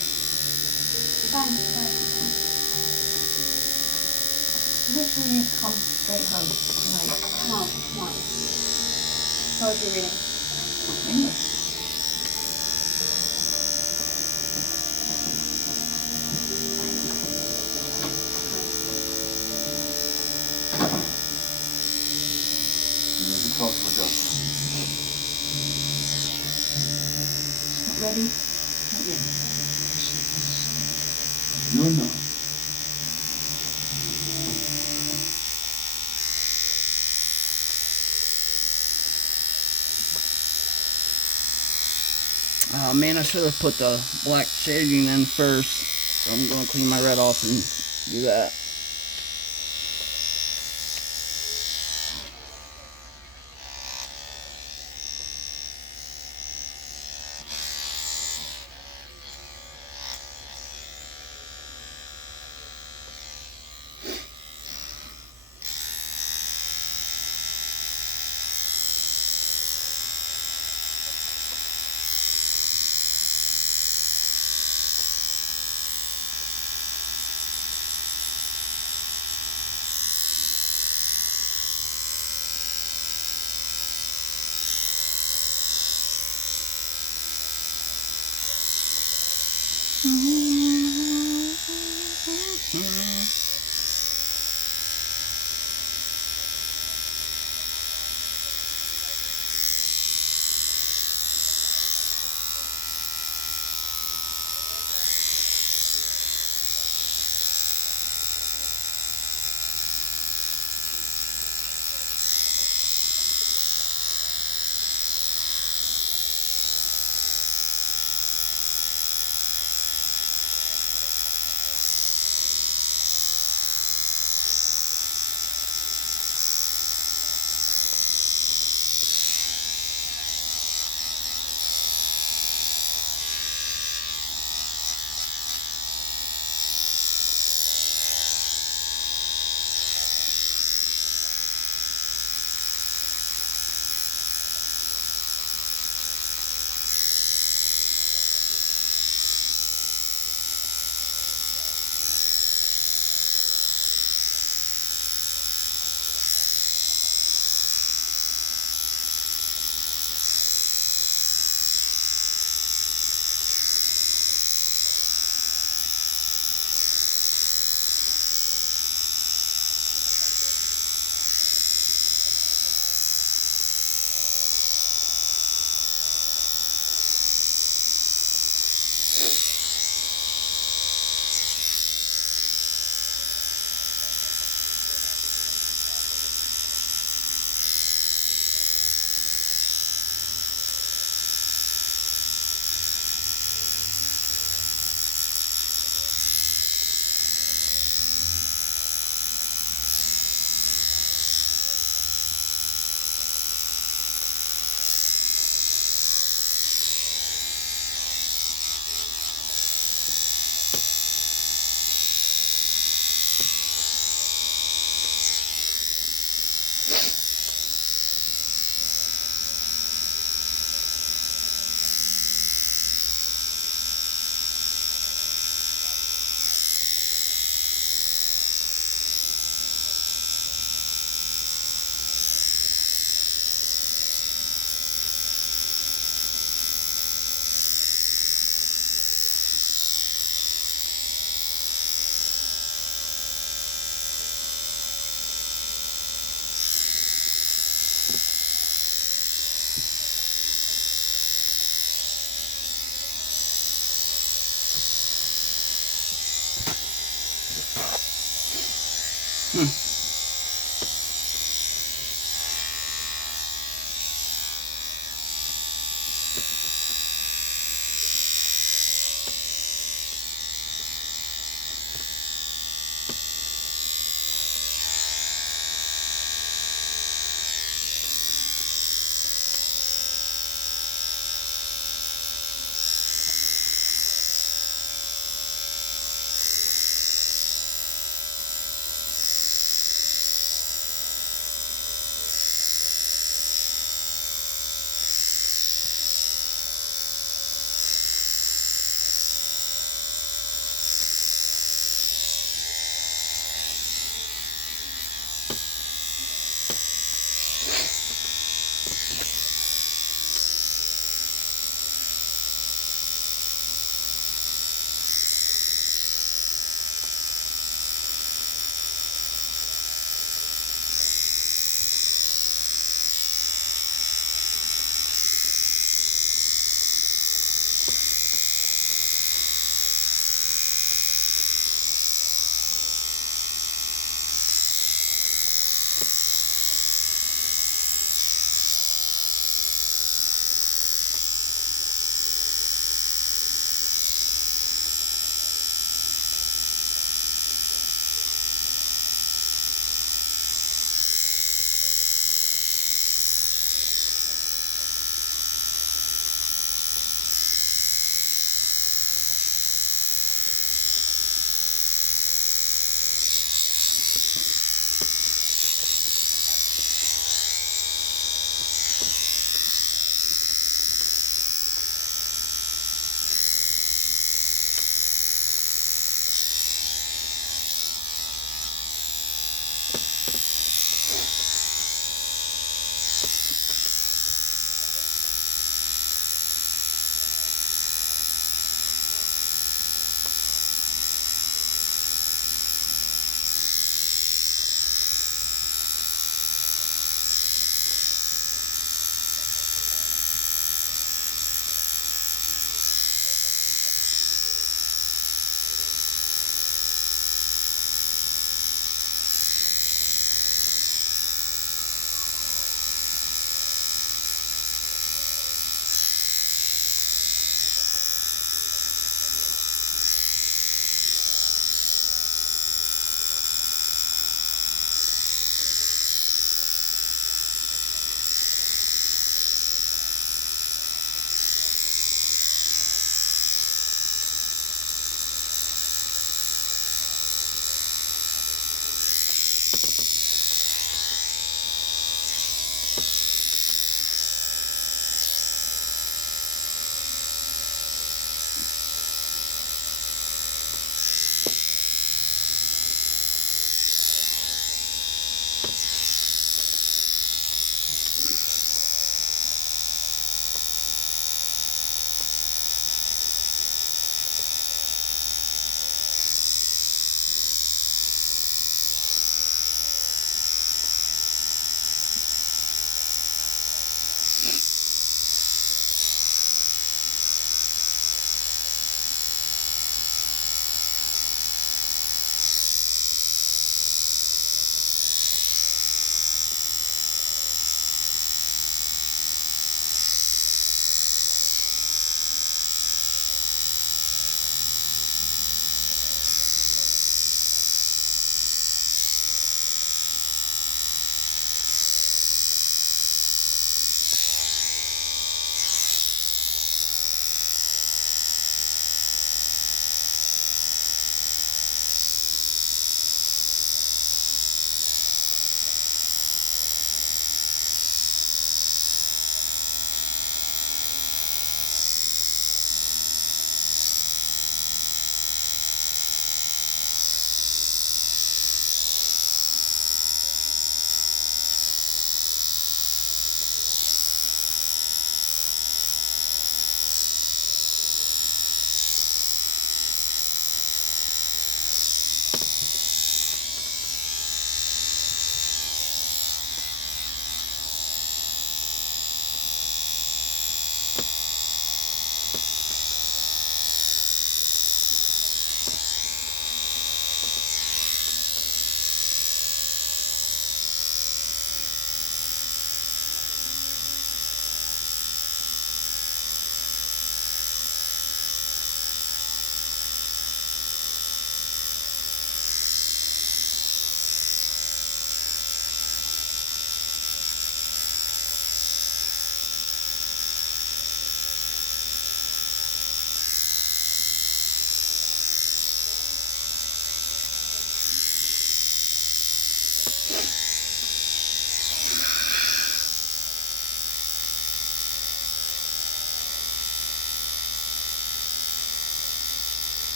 Fine, fine. Make sure you come straight home tonight. Come on, come on. What was you reading? English. You need to talk to adjustment. Not ready? Not yet. You're not. Oh man, I should have put the black shading in first. So I'm gonna clean my red off and do that.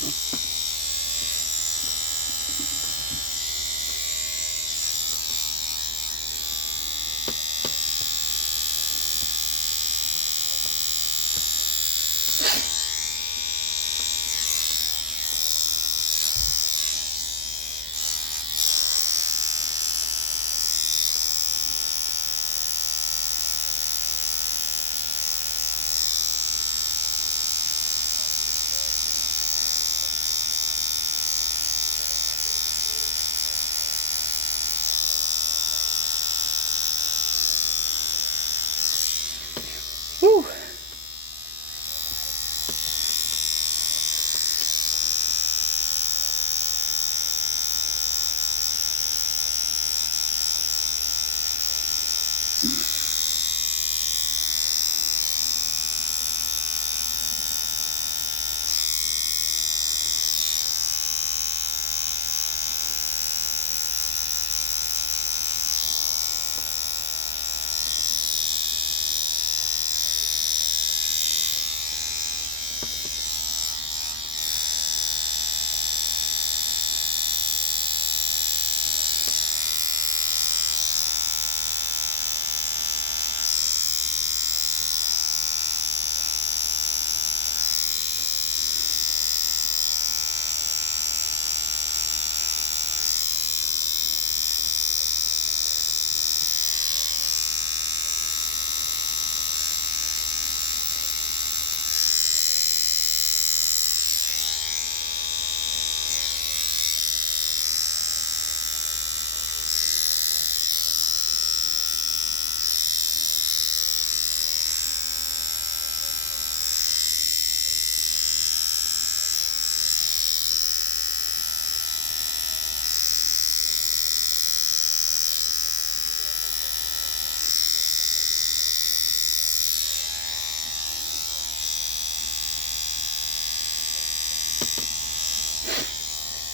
Whew.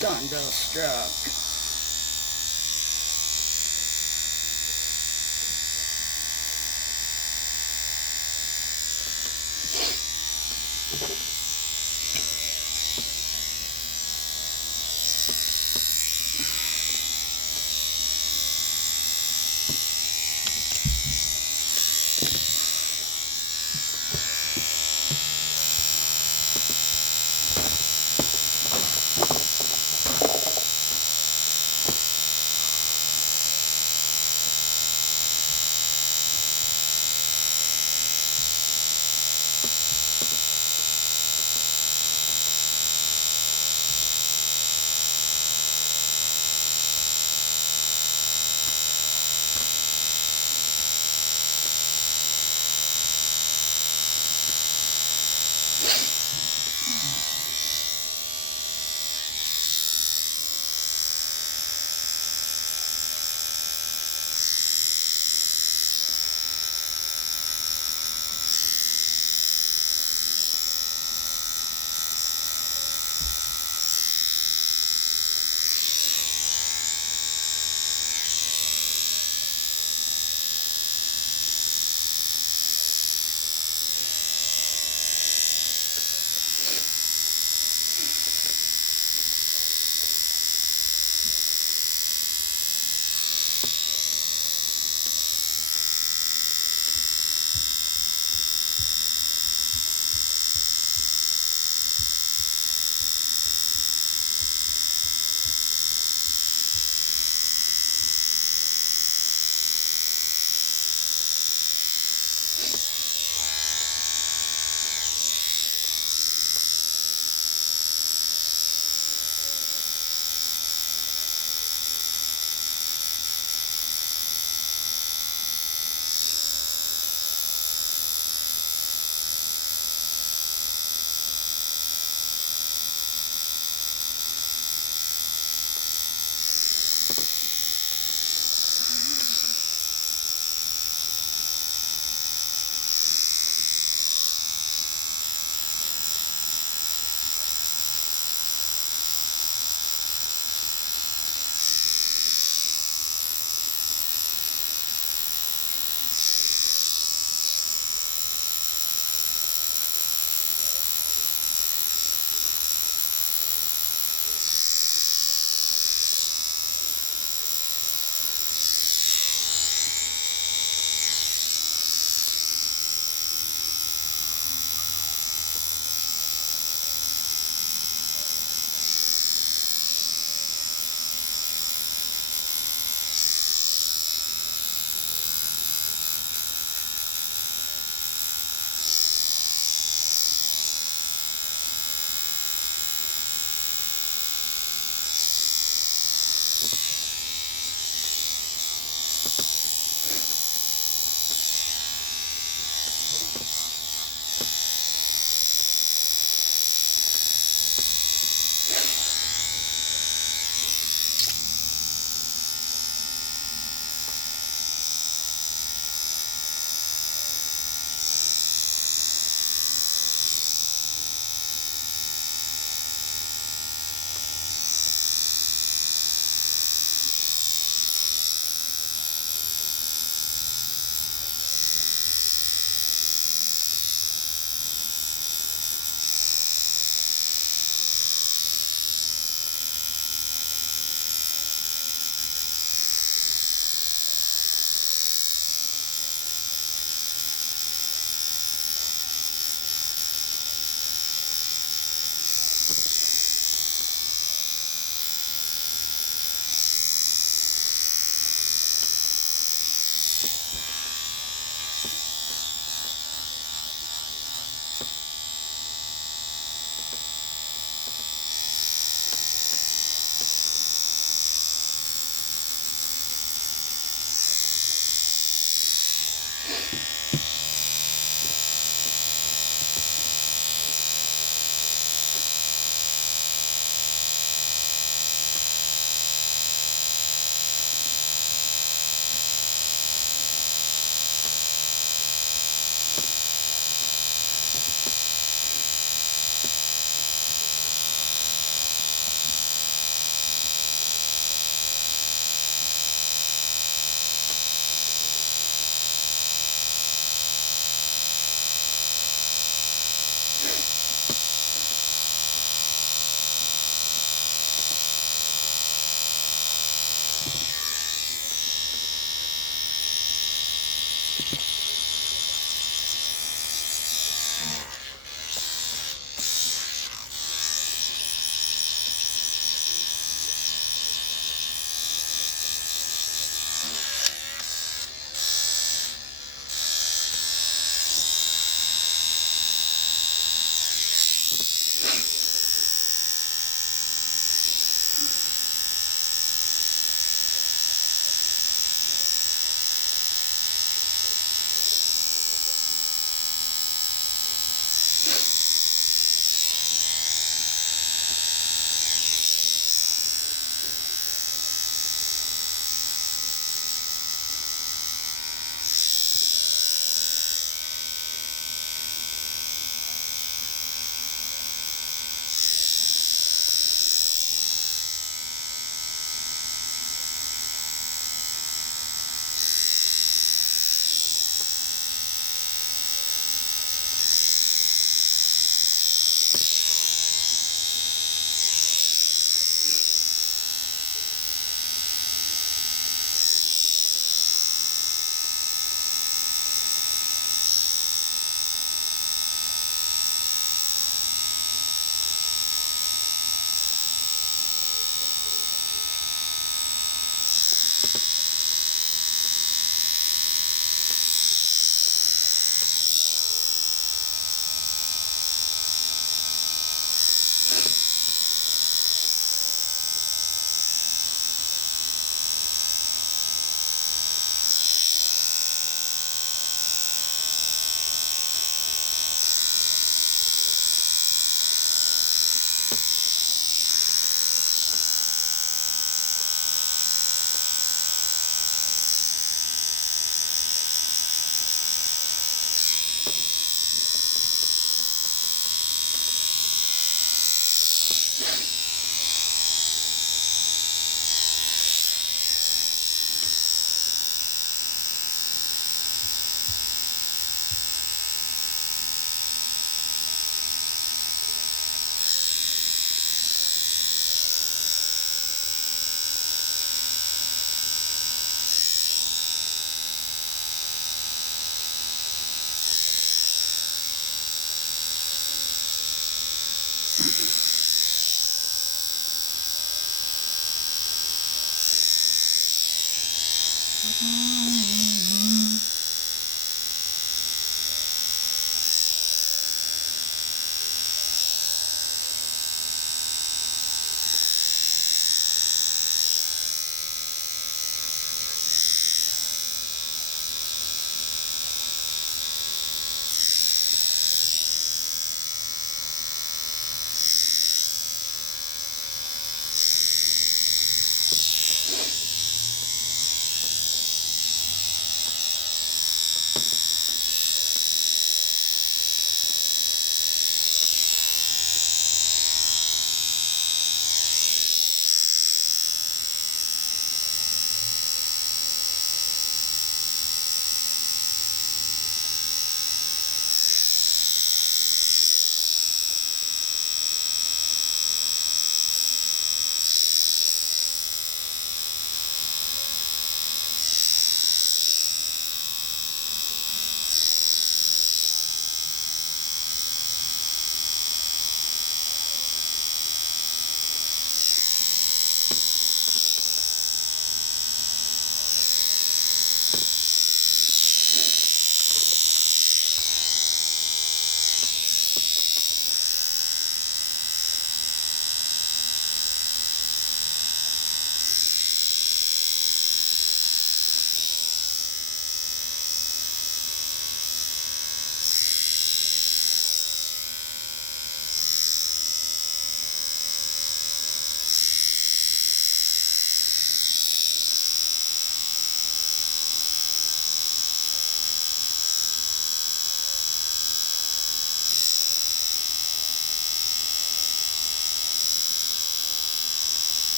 Thunderstruck.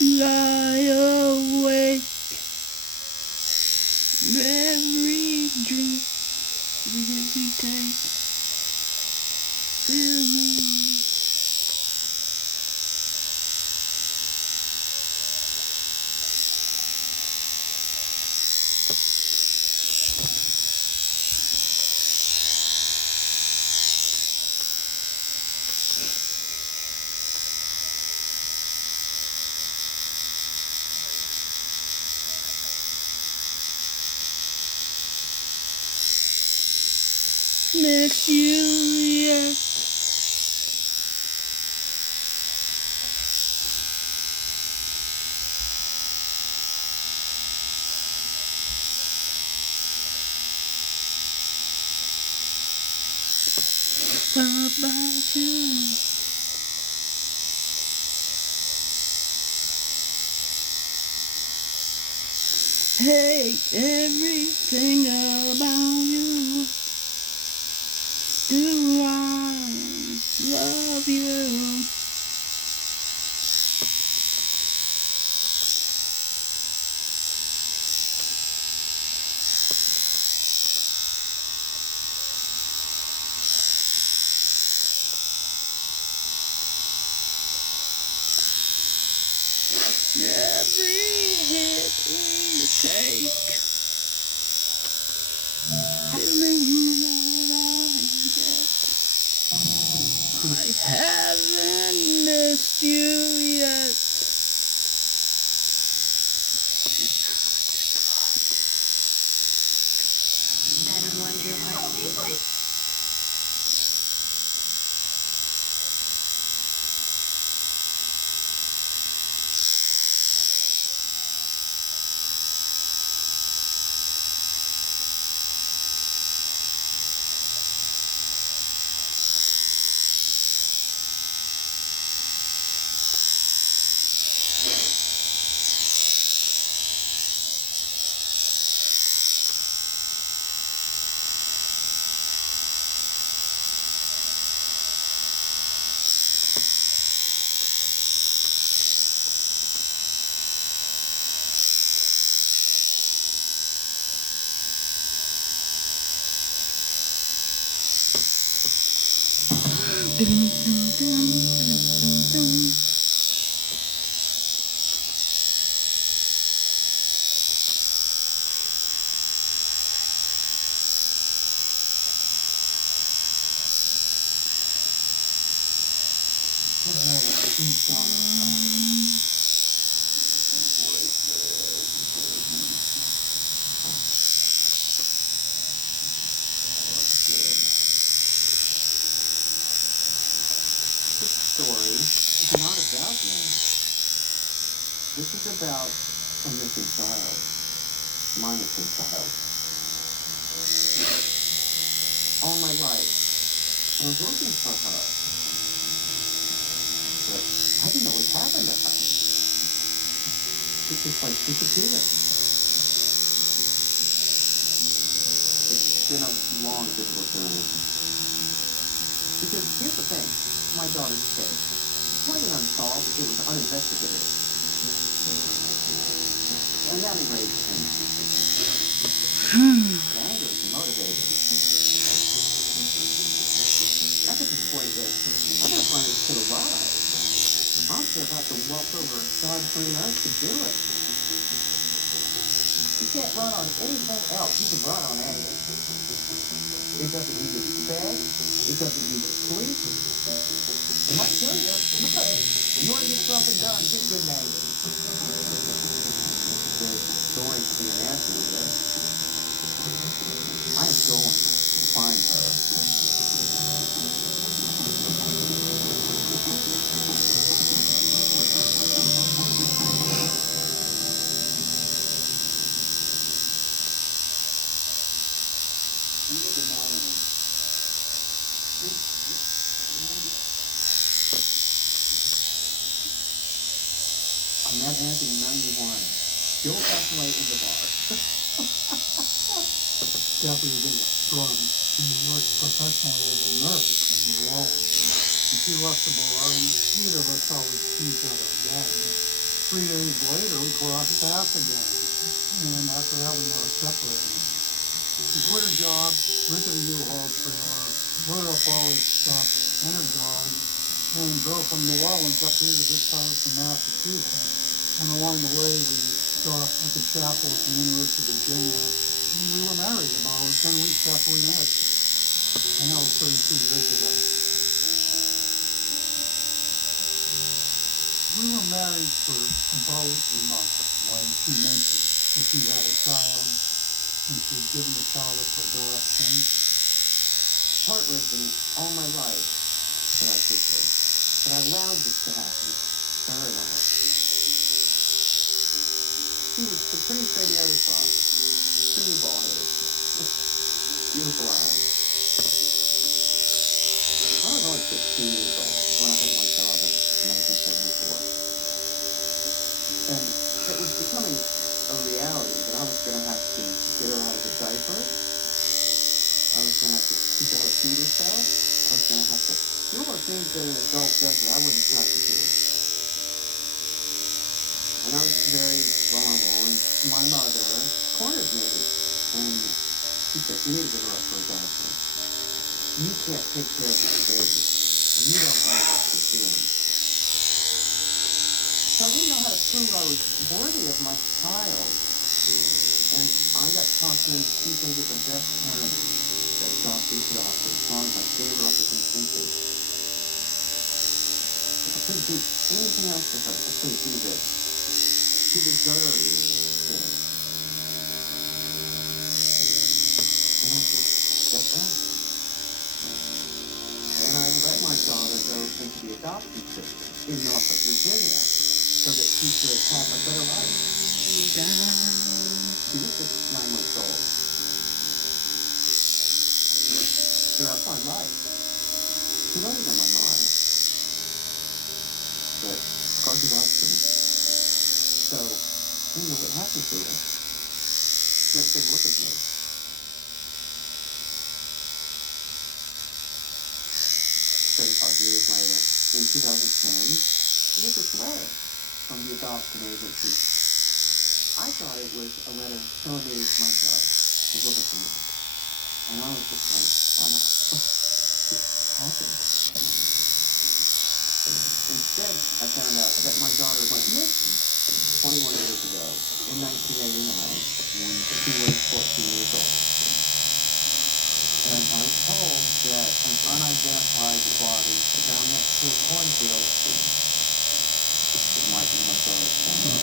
Lie awake, every dream, every day, feel me. Miss you, yeah. About you. Hate everything about you. Do I love you? Every hit we take, feeling what I get. I haven't missed you yet. Better wonder what. Story is not about me. This is about a missing child. My missing child. All my life, I was looking for her. But I didn't know what happened to her. She just like disappeared. It's been a long, difficult journey. Because here's the thing. My daughter's case. It wasn't unsolved, it was uninvestigated. And that enraged him. The anger is motivated. Got to the point that I gotta find this kid alive. I'm gonna have to walk over God's green earth to do it. You can't run on anything else. You can run on anger. It doesn't need to be fed. It doesn't need to sleep. It might kill you, but you want to get something done, get good anger. There's going to be an answer to this. I am going to find her. I met Anthony in 91. Still passing away in the bar. Kathy was in drugs. She worked professionally as a nurse in New Orleans. And she left the bar, and neither of us thought we'd see each other again. 3 days later, we crossed paths again. And after that, we never separated. She quit her job, rented a U-Haul trailer, loaded up all her stuff and her dog, and drove from New Orleans up here to this house in Massachusetts. And along the way, we stopped at the chapel at the University of Virginia. And we were married about 10 weeks after we met. And that was 32 years ago. We were married for about a month when she mentioned that she had a child and she had given the child up for adoption. Heartbroken all my life that I did this. But I allowed this to happen to her life. She was the prettiest baby I ever saw. Truly bald-headed. Beautiful eyes. I was only 16 years old when I had my daughter in 1974. And it was becoming a reality that I was going to have to get her out of the diaper. I was going to have to teach her how to feed herself. I was going to have to do all the things that an adult does that I wouldn't have to do. And I was very vulnerable, and my mother cornered me, and she said, you need to get her up for adoption. You can't take care of this baby. You don't know what you're doing. So I didn't know how to prove I was worthy of my child. And I got talked into keeping with the best parent that Dawson could offer, as long as I gave her up as an infant. I couldn't do anything else for her. I couldn't do this. She deserves this. And I just stepped back. And I let my daughter go into the adoption system in Norfolk, Virginia, so that she could have a better life. She was just 9 months old. So that's my life. She wrote it in my mind. But Scarky Dodson. So, you know what happened to her. She never came look at me. 35 years later, in 2010, I get this letter from the adoption agency. I thought it was a letter telling me my daughter was looking for me. And I was just like, wow, this happened. Instead, I found out that my daughter went missing 21 years ago, in 1989, when she was 14 years old. And I was told that an unidentified body found next to a cornfield might be my daughter's family.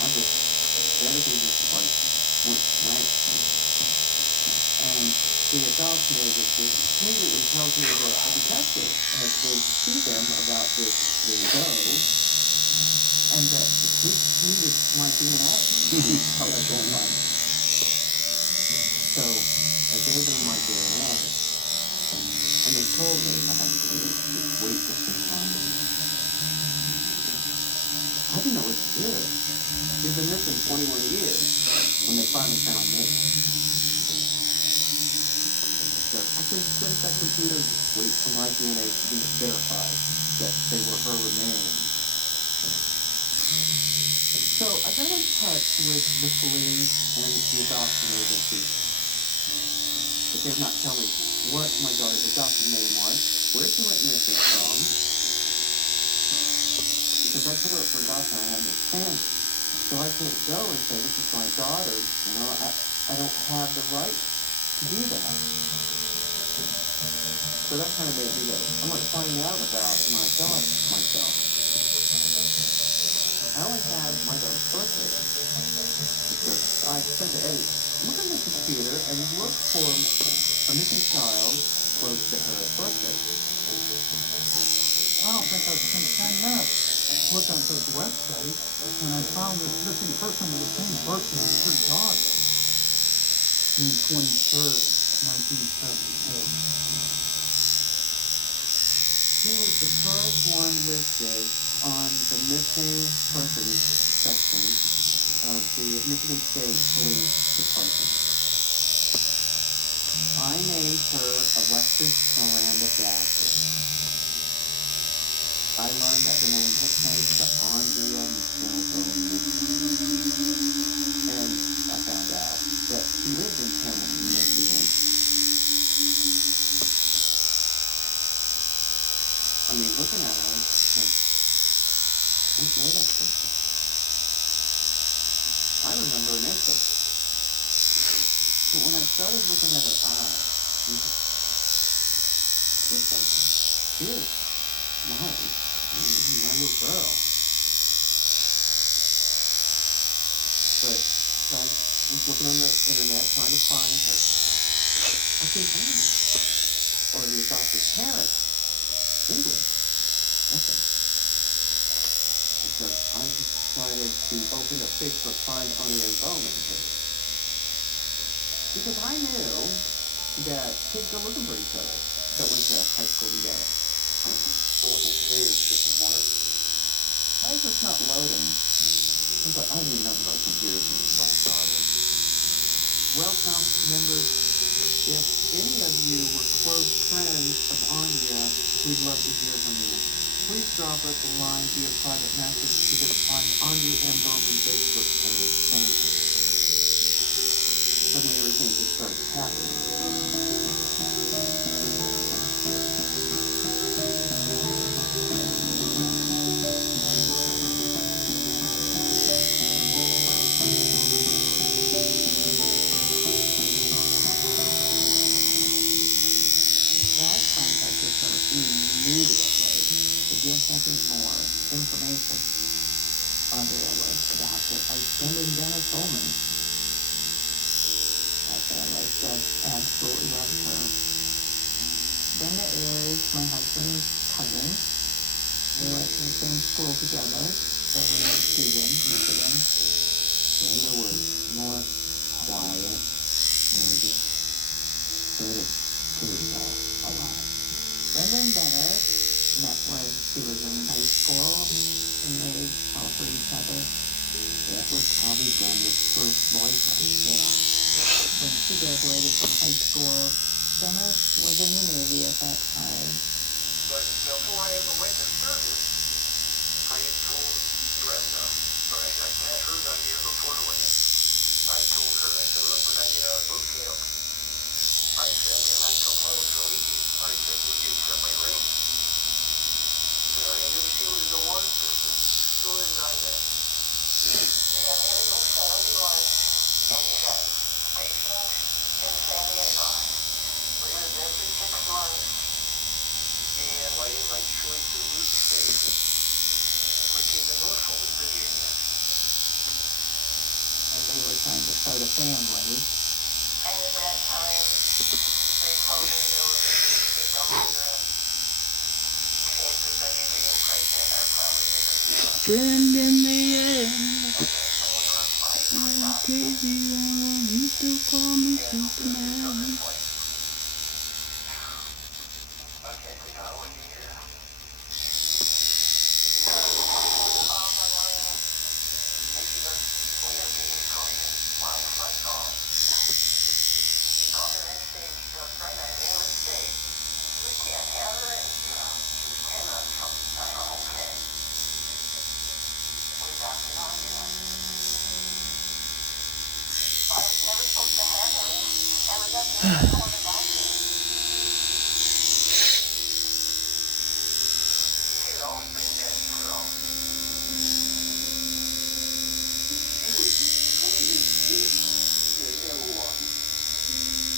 I was everything just like went blank. And the adoption agency immediately tells me that a detective has been to see them about this doe, and that he needed my DNA. How that's going on. So I gave them my DNA, and they told me I had to just wait for some time. I didn't know what to do. She'd been missing 21 years when they finally found me. So I couldn't sit at that computer and just wait for my DNA to be verified that they were her remains. So I got in touch with the police and the adoption agency. But they're not telling me what my daughter's adoption name was, where she went missing from. Because I put her up for adoption, I have no standing. So I can't go and say, this is my daughter, you know, I don't have the right to do that. So that kind of made me go, I'm going to find out about my daughter myself. I only had my daughter's birthday, because I said to Eddie, look on the computer and look for a missing child close to her birthday. I don't think I spent 10 minutes looking at this website, and I found this missing person with the same birthday as her daughter, June 23rd, 1974. She was the first one listed on the missing persons section of the Michigan State Police Department. I named her Alexis Miranda Dasher. I learned that the name had changed to Andrea Michelle. And I found out that she lived in Hamilton, Michigan. I mean, looking at her, I was like, I don't know that person. I remember her name. But when I started looking at her eyes, it was like, here's my little girl. But I was looking on the internet trying to find her. I couldn't find her. Or the adopted parents. English. Nothing. Because I decided to open a Facebook Find Anya and Bowman page. Because I knew that kids go looking for each other that went to high school together. Why is this not loading? I was like, I didn't know about computers when this all started. Welcome, members. If any of you were close friends of Anya, we'd love to hear from you. Please drop us a line via private message to the Find Anya and Bowman Facebook page. Thanks. Suddenly everything just started happening. immediately to give Happy more information. Andrea was adopted by Brendan Dennis Holman. That family just absolutely loves her. Brenda is my husband's cousin. They went to the same school together, over in Muskegon, Michigan. Brenda was more quiet, more just sort of to herself a lot. Brenda and Dennis met when she was in high school, and they fell for each other. That was probably Brenda's first boyfriend. Yeah. When she graduated from high school, Dennis was in the Navy at that time. But before I ever went to service, I had told Brenda, or I met her the year before when I told her, I said, look, when I get out of boot camp, I said, and I come home to meet you, I said, would you accept my ring? And I knew she was the one person, sooner than I met. Yeah, there you go, 71, and you got stationed in San Diego. We were there for 6 months, and I in my choice of route station, we came to Norfolk, Virginia. And they were trying to start a family. And at that time, they told me there was chances of me being pregnant are probably there. Brendan, yeah. I'm crazy, I want you to call me Superman. Okay, so now what you hear?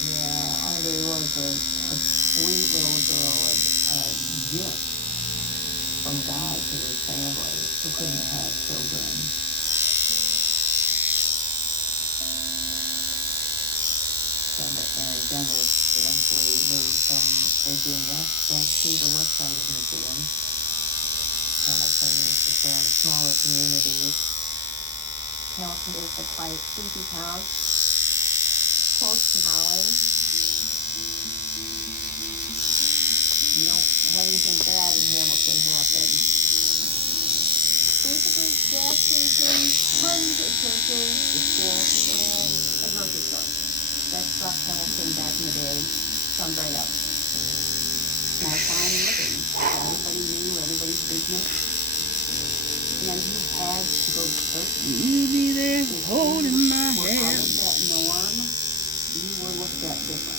Yeah, Andre was a sweet little girl, a gift from God to his family who couldn't have children. And Dennis eventually moved from Virginia back to the west side of Michigan. Hamilton is just a smaller community. Hamilton is a quiet, sleepy town, close to Holland. You don't have anything bad in Hamilton happen. Basically, gas station, tons of churches, a school, and a grocery store. That's South Hamilton back in the day, summed right up. Small town living. Everybody knew everybody's business. And you had to go to church. You be there holding my Out of hand. that norm, you were looked at different.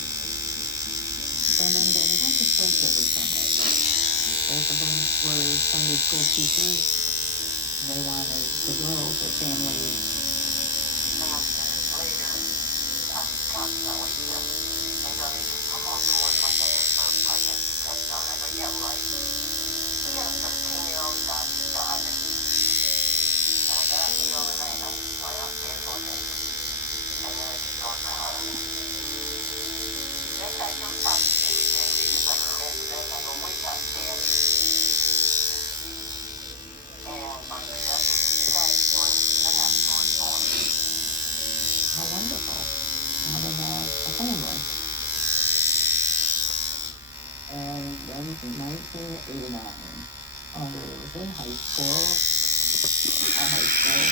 Brenda and Danny went to church every Sunday. Both of them were Sunday school teachers. They wanted the girls, their families. And later, I constantly just, and I just come home from work one day and start pregnant. And I go, yeah, right. We got a 13-year-old adopted daughter. And I got up to the overnight, and I was right upstairs one day. And then I just go to her. Next I come talk to me again, because I go back to bed, and I go, wake up, Dad. And my nephew died when the house was born. How wonderful. Now they have a family. And then in 1989, Andre was in high school. Our high school.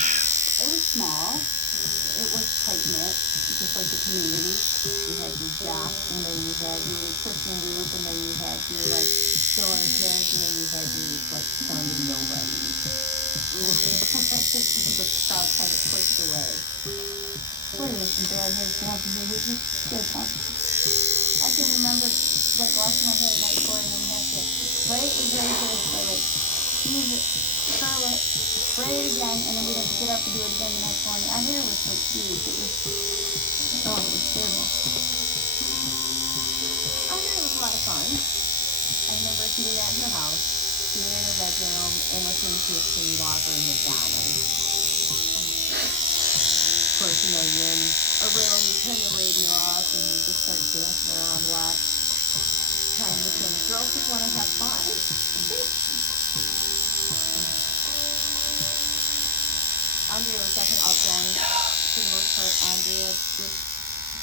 It was small. It was tight-knit, just like the community. You had your jocks, and then you had your Christian group, and then you had your, like, stoner kids, and then you had your, like, son of nobody. The crowd kind of pushed away. Boy, there's some bad news happening here. It's good, huh? I can remember, like, washing my hair the night before, and then you have to spray it with razor, so, like, use it, curl it, spray it again, and then we'd have to get up and do it again the next morning. Our hair was so huge. It was terrible. Our hair was a lot of fun. I remember being at her house, being in her bedroom, and listening to Cyndi Lauper and Madonna. Of course, you know, you're in a room, you turn your radio off, and you just start dancing around a lot, trying to sing. Girls just want to have fun. Andrea was definitely outgoing. For the most part, Andrea just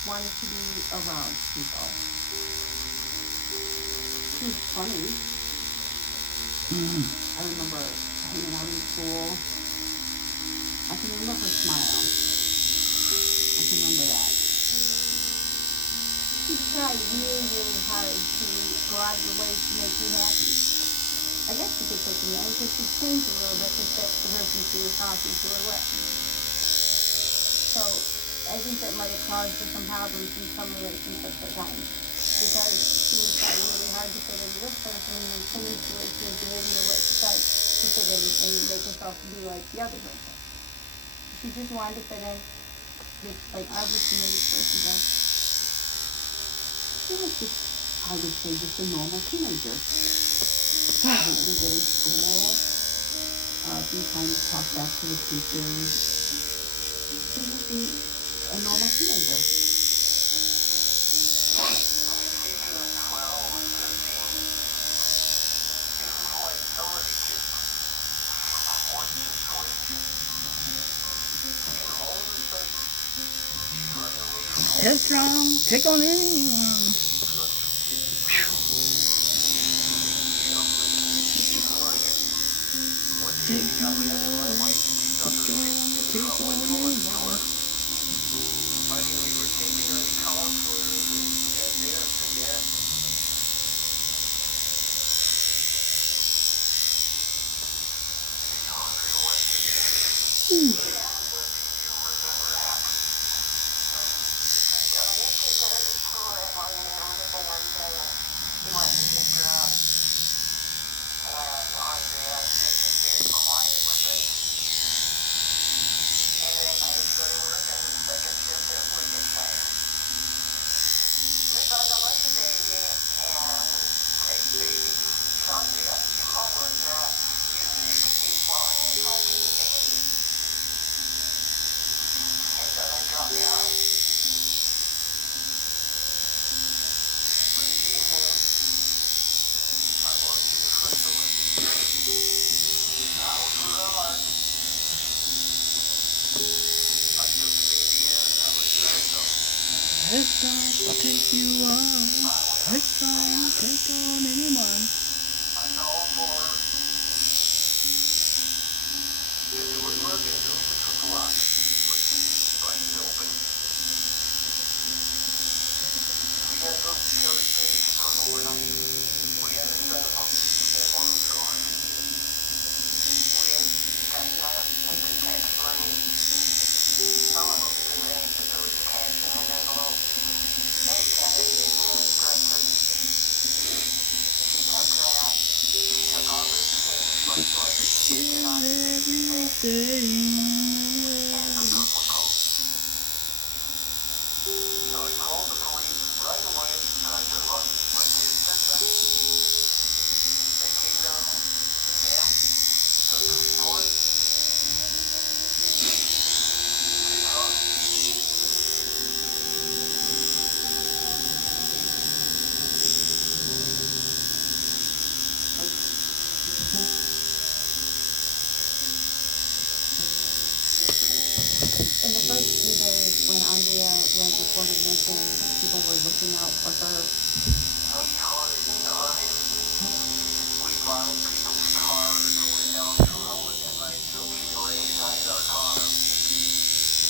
wanted to be around people. She was funny. I remember hanging out in school. I can remember her smile. I can remember that. She tried really, really hard to go out of her way to make me happy. I guess she could take me in because she changed a little bit to fit the person she was talking to her with. So I think that might have caused her some problems in some relationships at times. Because she would try really hard to fit into this person and then change the way she was behaving or what she said to fit in and make herself be like the other person. She just wanted to fit in, just like obviously made this person go. She was just, I would say, just a normal teenager. Didn't do good in school. Sometimes talk back to the teachers. She would be a normal teenager. Headstrong, take on anyone. Take on anyone. Headstrong, I'll take you on. Headstrong, take on anyone. In the first few days when Andrea was reported missing, people were looking out for her.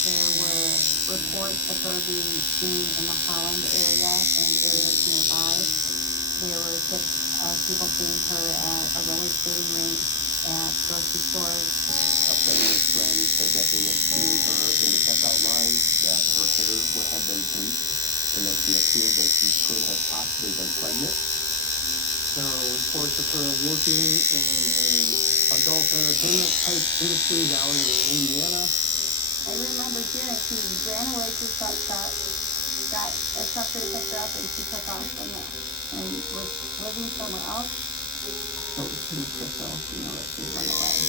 There were reports of her being seen in the Holland area and areas nearby. There were tips of people seeing her at a roller skating rink, at grocery stores. A friend of friends said that they had seen her in the checkout line, that her hair had been bleached, and that she appeared that she could have possibly been pregnant. There are reports of her working in a adult entertainment type industry down in Indiana. I remember hearing she ran away to a truck stop, got a trucker to pick her up, and she took off from there. And was living somewhere else, so it was pretty official, that she'd run away.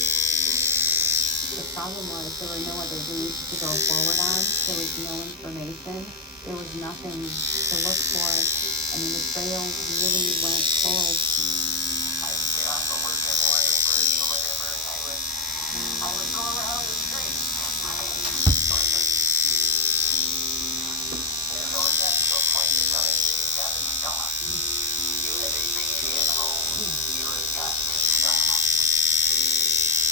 The problem was there were no other leads to go forward on. There was no information. There was nothing to look for. I mean, the trail really went cold. I would get off of work every way or 30 or whatever, and I would go around the street. There's always that to a point you're telling me you gotta stop. You have a baby at home. You have got to stop.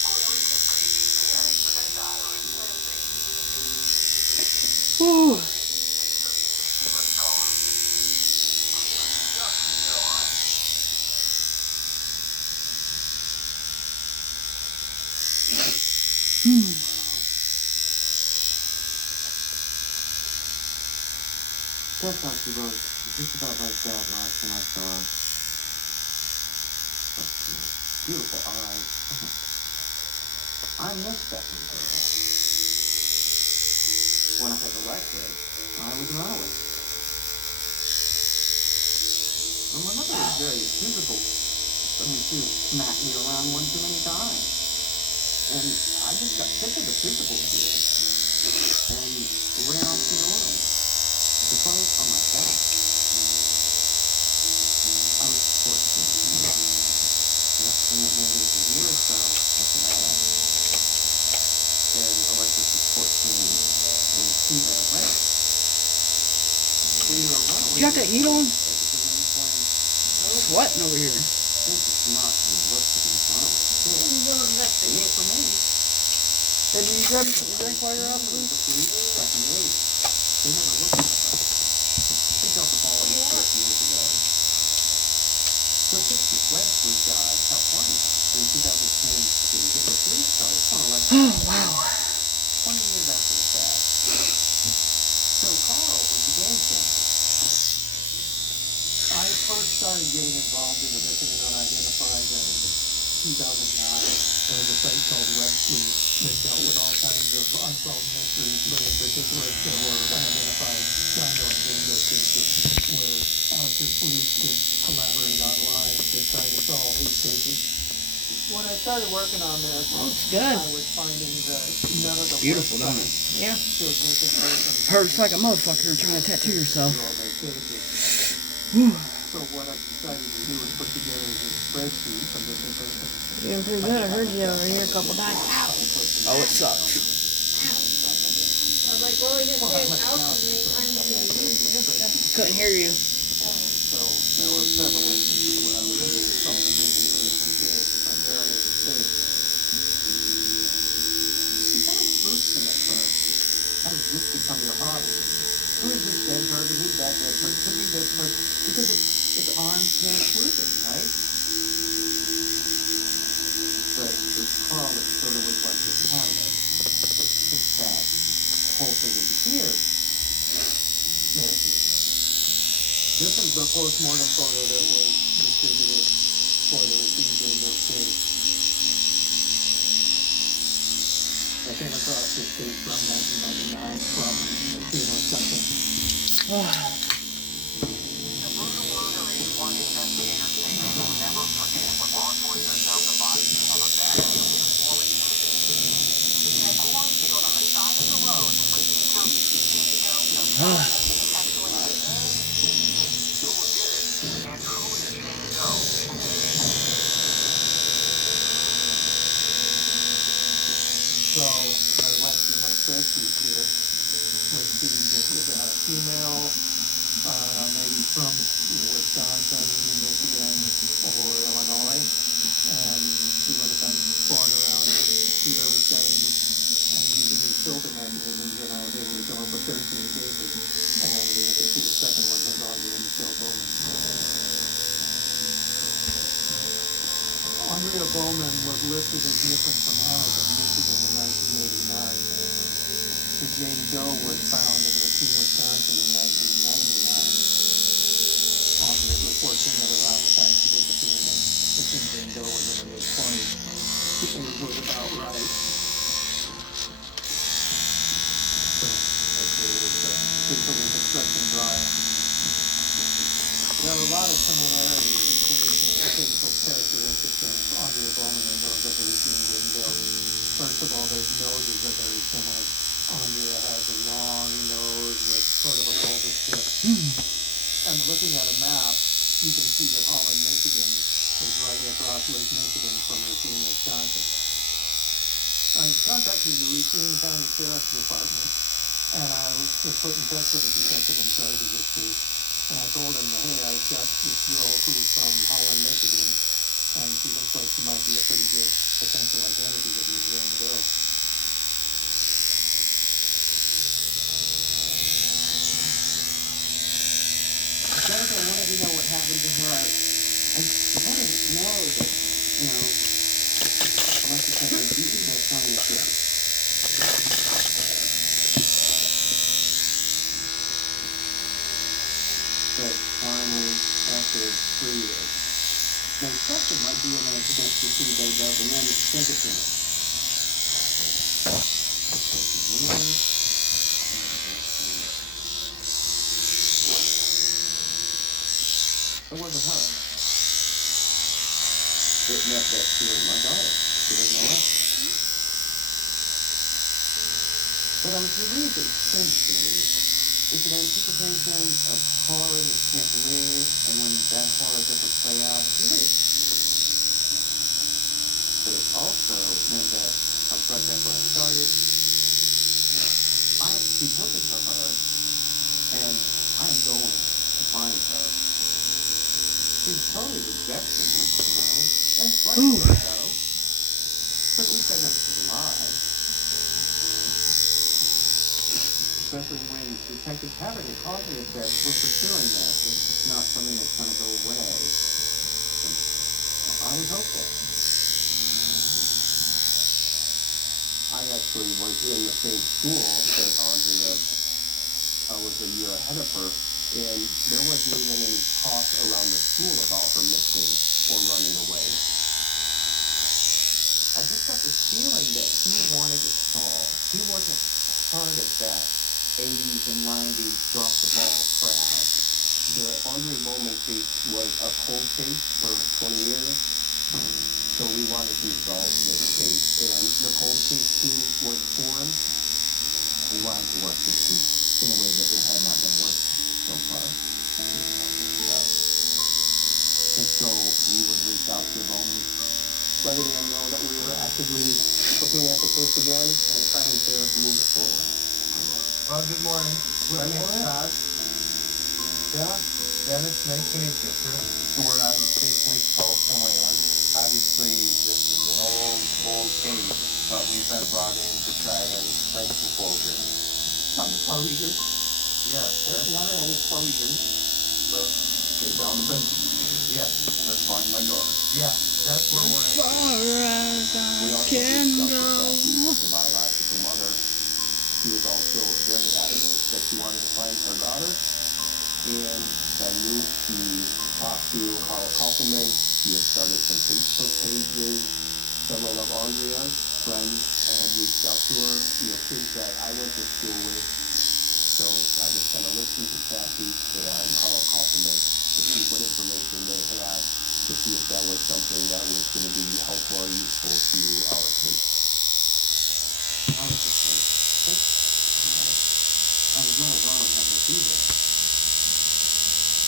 Oh, it was just crazy parents with their daughter was missing. Ooh. She was gone. She was just gone. That's how she was. Just about like that last time I saw her. But, beautiful eyes. I miss that little girl. When I had elected, I was runaway. And my mother was very physical. I mean, she would smack me around one too many times. And I just got sick of the physical abuse. And ran off to Illinois. The clothes on my back. I was 14. And then maybe a year or so after that, and Alexis was 14, and she ran away. When you're a runaway, You got that heat on? at any point, Sweating over here. this is not going to look to these runaways. It is for me. Hey, will you grab me some drink while you're out, The please? police, back in the 80s, they never looked at us. They dropped the ball 8 years ago. So just the West was California. In 2010, the police started on election. Oh, wow. 20 years after the fact. So Carl was the game changer. I first started getting involved in the missing and unidentified in 2009. There was a site called Web Sleuth that dealt with all kinds of unsolved mysteries, but in particular there were unidentified Django and Django cases where amateur police could collaborate online to try to solve these cases. When I started working on this, Looks good. I was finding that none of the Beautiful, don't it? websites Yeah. showed missing persons. Hurts like a motherfucker trying to tattoo yourself. all their cases. Whew. So what I decided to do was put together this spreadsheet from missing persons. You're doing pretty good. I heard you over here a couple times. Oh, it sucks. I was like, well, he didn't say his house is Couldn't hear you. So there were several instances where I was able to solve the missing person case from various states. You kind of spooked me at first. How does this become your hobby? Who is this dead person? Who's that dead person? Who is this person? Because it's armchair sleuthing, right? But with Carl, it sort of was like this catalyst. It kicked that whole thing into gear. Nancy. This is the post-mortem photo that was distributed for the Racine Django case. I came across this case from 1999 from Racine, Wisconsin. The brutal murder is one investigators say they will never forget when law enforcement found the body of a backfield woman in a cornfield on the side of the road in Racine County, San Diego. Who did it and who is Jane Doe? So I went through my spreadsheet here. Let's see, this is a female, maybe from Wisconsin, Michigan, or Illinois, and she would have been born around the early 70s. And using these filter mechanisms, and I was able to come up with 13 cases. And you can see the second one has Andrea Michelle Bowman. Andrea Bowman was listed as missing from Hamilton, Michigan in 1989. The Jane Doe was found in Racine, Wisconsin in 1999. Andrea was 14 at around the time she disappeared, and the Jane Doe was in her mid-20s. The age was about right. So I created the facial reconstruction drawing. There are a lot of similarities between the physical characteristics of Andrea Bowman and those of Routine Bingo. First of all, their noses are very similar. Andrea has a long nose with sort of a bulbous tip. And looking at a map, you can see that Holland, Michigan is right across Lake Michigan from Racine, Wisconsin. I contacted the Racine County Sheriff's Department, and I was put in touch with the detective in charge of this case. And I told him, hey, I've got this girl who's from Holland, Michigan, and she looks like she might be a pretty good potential identity of your Jane Doe. Jennifer, I wanted to know what happened to her. I wanted to know that, unless it's like a beating or something like that. But finally, after 3 years, they accepted my DNA against the Tuesday Dove and then sent it to me. It wasn't her. It meant that she was my daughter. She was no less. But I was relieved that it's strange to me. It's an anticipation of horror that can't live, and when that horror doesn't play out, it's relief. But it also meant that I was right back where I started. I have to keep looking for her, and I am going to find her. She's totally rejecting me, and rightfully so. But at least I know she's alive. Especially when Detective Haverty called me and said, we're pursuing this. It's not something that's going to go away. I was hopeful. I actually was in the same school as Andrea. I was a year ahead of her, and there wasn't even any talk around the school about her missing or running away. I just got this feeling that he wanted it solved. He wasn't part of that 80s and 90s drop the ball crowd. The Andrea Bowman case was a cold case for 20 years, so we wanted to solve this case, and the cold case team was formed. We wanted to work this case in a way that it had not been worked so far. And so we would reach out to Bowman, letting them know that we were actively looking at the case again and trying to move it forward. Well, good morning. My name is Todd. Yeah, Dennis, nice to meet you, sir. We're out of the State Police Post in Wayland. Obviously, this is an old case, but we've been brought in to try and bring some closure. Some closure? Yes, sir. There's never any closure. Let's get down to business. Yes. Let's find my daughter. Yeah, that's where we're at. Far as We I also can discussed go. with Kathy, the biological mother. She was also very adamant that she wanted to find her daughter. And I knew she talked to Carl Kaufman. She had started some Facebook pages. Several of Andrea's friends had reached out to her, kids that I went to school with. So I just kind of listened to Kathy and Carl Kaufman to see what information they had, to see if that was something that was going to be helpful or useful to our case. I was just like, thank God. I was not alone having to do this.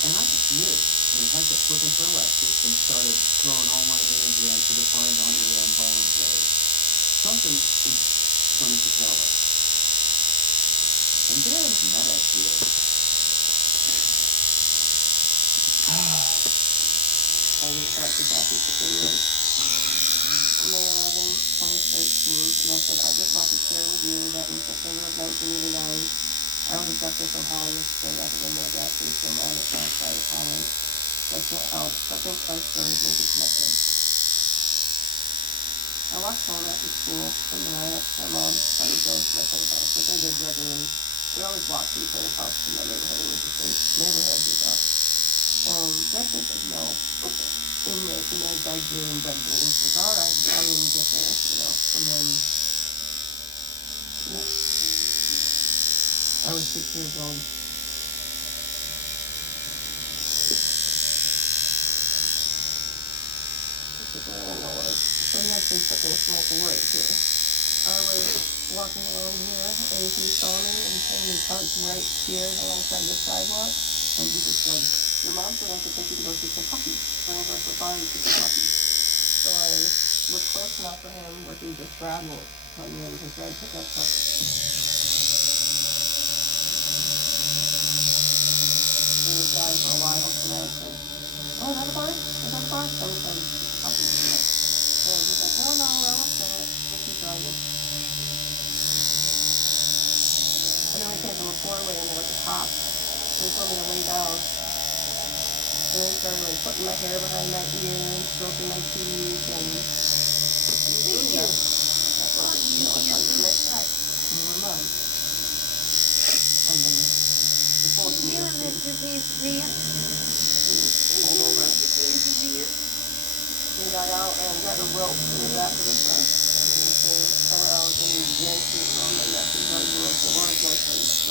And I just knew that if I kept looking for Alexis and started throwing all my energy into the Find Andrea and Bowman case, something was going to develop. And there was that idea. I reached out to Kathy for 3 years. May 11, 2013, and I said, I just want to share with you that in September of 1989, I was abducted from Hollywood to stand at the window of gas station on the south side of Holland. I can't help but think our stories may be connected. I walked home after school, and then I asked my mom how to go to my friend's house, which I did regularly. We always walked to each other's house in my neighborhood. It was a safe neighborhood we thought. Jackson said no. And I begged her and begged her, and she said, all right, I'll even get there, and then, yeah. I was 6 years old. People don't know what. So he had been fucking smoke right here. I was walking along here and he saw me and came and parked right here alongside the sidewalk. And he just said, your mom said I could take you to go see some puppies. Bring her to the farm to see some puppies. So I was close enough for him where he just grabbed me, put me in his red pickup truck. We were driving for a while and I said, oh, is that a barn? Is that a barn? And he said, puppies. And he's like, no, I'm upset. We'll keep driving. And then we came to a four-way and there was a cop. So he told me to lay down. And then he started like putting my hair behind my ear and stroking my teeth and Thank you. that's what you know, it's under my back. And you were mom. And then he pulled me You over. and Mr. Pizza. Pulled over. He got out and got a rope in the back of the truck. And he came around and he yanked me from my neck and hugged me with the words my face.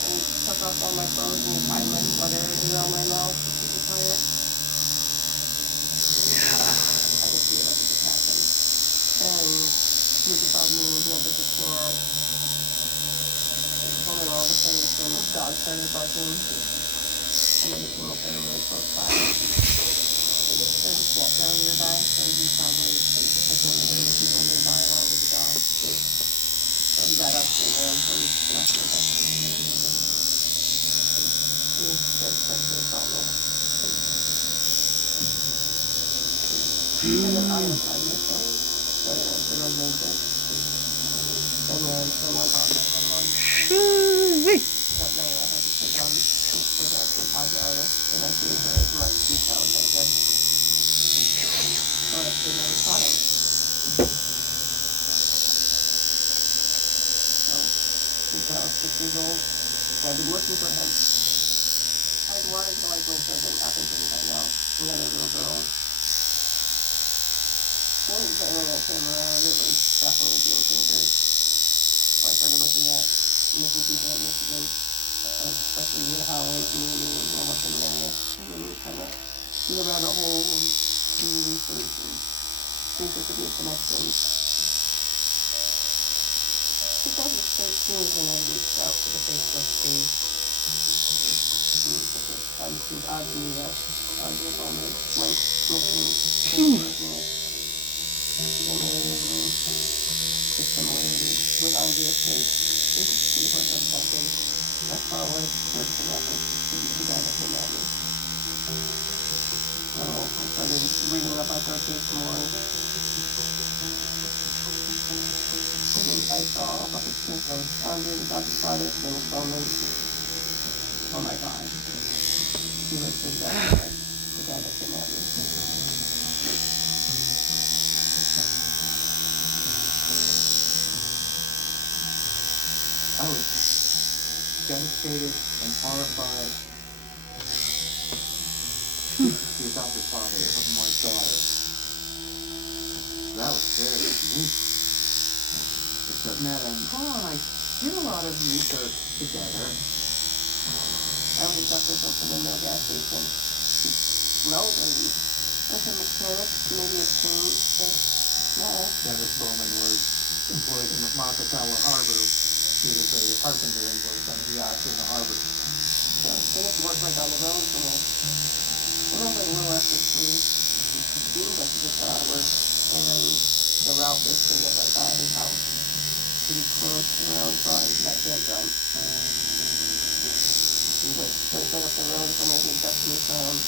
And he took off all my clothes and he tied my sweater around my mouth to keep it quiet. I could see it like it just happened. And he was above me and he had the floor up. And then all of a sudden the dog started barking. And then he came up there really close by. There's a cat down nearby, so he probably intimidated the people nearby along with the dog. So he got up and ran from left to right. He said sexually assault me. And then I applied myself. So I went to residency. And then someone on someone. That night I had to sit down with a composite artist and I gave her as much detail as I could. So I actually never caught him. So since I was 6 years old, I've been looking for him. I'd wanted to like make sure it didn't happen to me right now. Another little girl. When the internet came around, it was definitely a game changer. So I started looking at missing people in Michigan. Especially the Howard community and the Western area. And then you kind of do the rabbit hole and do research and think there could be a connection. 2013 is when I reached out to the Facebook page. I'm to Audrey Bowman went missing. The similarity with Andrea's case. You can see what they're affecting. That's how I was connected to the guy that came at me. So I started reading up on her case more. And then I saw a picture of Andre the Dr. Product and Bowman. Oh my god. He was exactly like the guy that came at me. I was devastated and horrified to the adopted father of my daughter. That was scary. Except Madam Paul and I did a lot of research together. I was exactly something in the gas station. He smelled like a mechanic, maybe a paint smell. Dennis Bowman was employed in Makatawa Harbor. He was a carpenter and worked on the yachts in the harbor. So they had to work right down the road from us. I remember a little after 3, it seemed like he just got out of work. And then the route basically went right by his house. Pretty close to the road bar, he got campground. He went straight up the road from where he just moved from.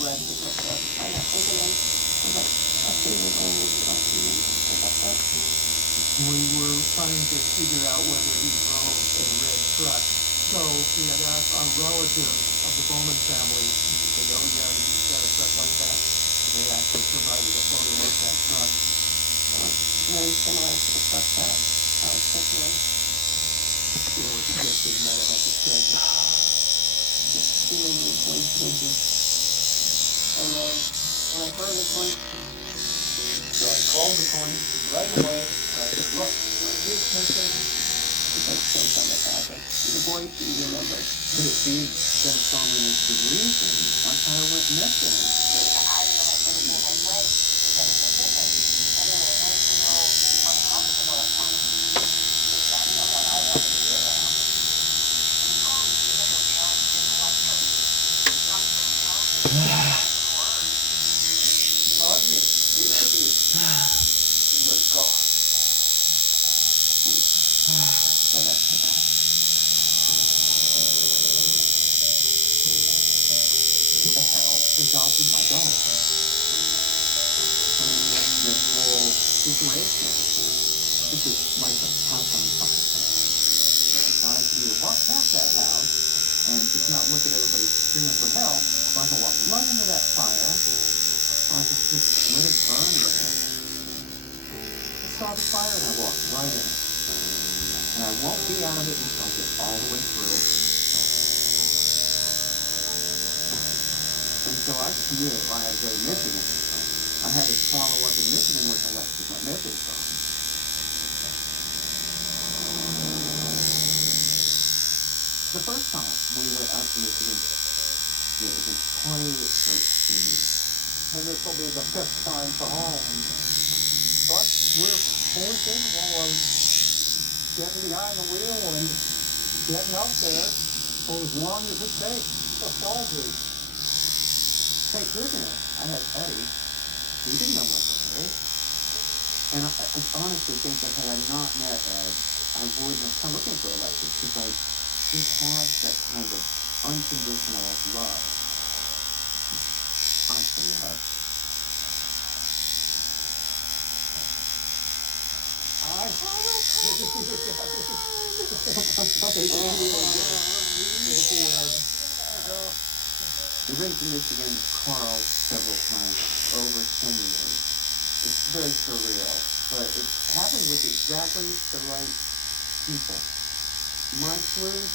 Red pickup truck. I got thinking of like a few old, pickup truck. We were trying to figure out whether he drove a red truck. So we had asked a relative of the Bowman family. He said, oh yeah, he's got a truck like that. And they actually provided a photo of that truck. Very similar to the truck that I was thinking of. It was just as Meta had described it. Just seemingly coincidences. And then when I heard the police, So I called the police right away. I said, look, my kid's missing. because so some of that, but the voice you remember. Could it be that a song is the reason my child went missing? I don't know if anything like way, but it's specific. Anyway, it makes me real uncomfortable at times. That's not what I want to be around. So that's the best. Who the hell adopted my dog? This whole situation. This is like a house on fire. Now I could either walk past that house and just not look at everybody screaming for help, or I can walk right into that fire, or I could just let it burn there. I saw the fire and I walked right in it. And I won't be out of it until I get all the way through it. And so I knew if I had to go to Michigan, I had to follow up in Michigan where Alexis went missing from. The first time we went up to Michigan, it was in 2013. And this will be the 5th time for home. But we're fully capable of getting behind the wheel and getting up there for as long as it takes to solve it. Thank goodness I had Eddie. He didn't know much about it. And I honestly think that had I not met Ed, I wouldn't have come looking for Alexis because I didn't have that kind of unconditional love. I for love. We've been to Michigan, Carl, several times, over 10 years. It's very surreal, but it happened with exactly the right people. My sleuth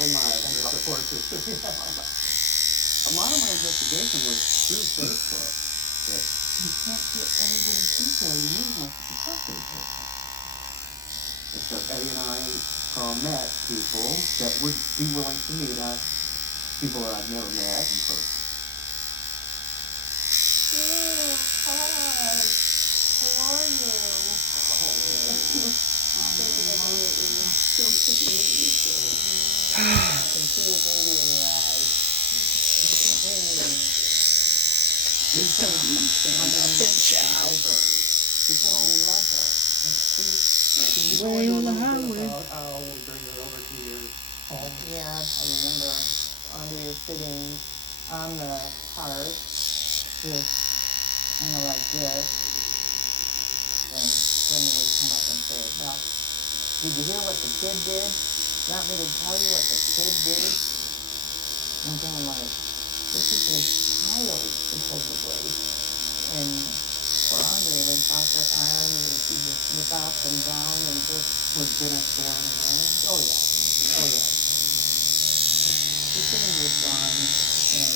and my support system. A lot of my investigation was through Facebook. That you can't get every little detail you need unless it's a trusted person. And so Eddie and I, Carl, met people that would be willing to meet us, people that I've never met in person. Hi. How are you? I can see a baby in your eyes. It's time to stand up and shout. Because we love her. Way on the highway. How we bring her over to your home. Yeah, I remember Andrea sitting on the hearth, just kind of like this. And Brenda would come up and say, well, did you hear what the kid did? You want me to tell you what the kid did? I'm kind of like, this is a child, supposedly. And poor Andrea would toss her arm and she just look up and down and just, Was Bennett there in the room? oh yeah, oh yeah. The thing was gone, and,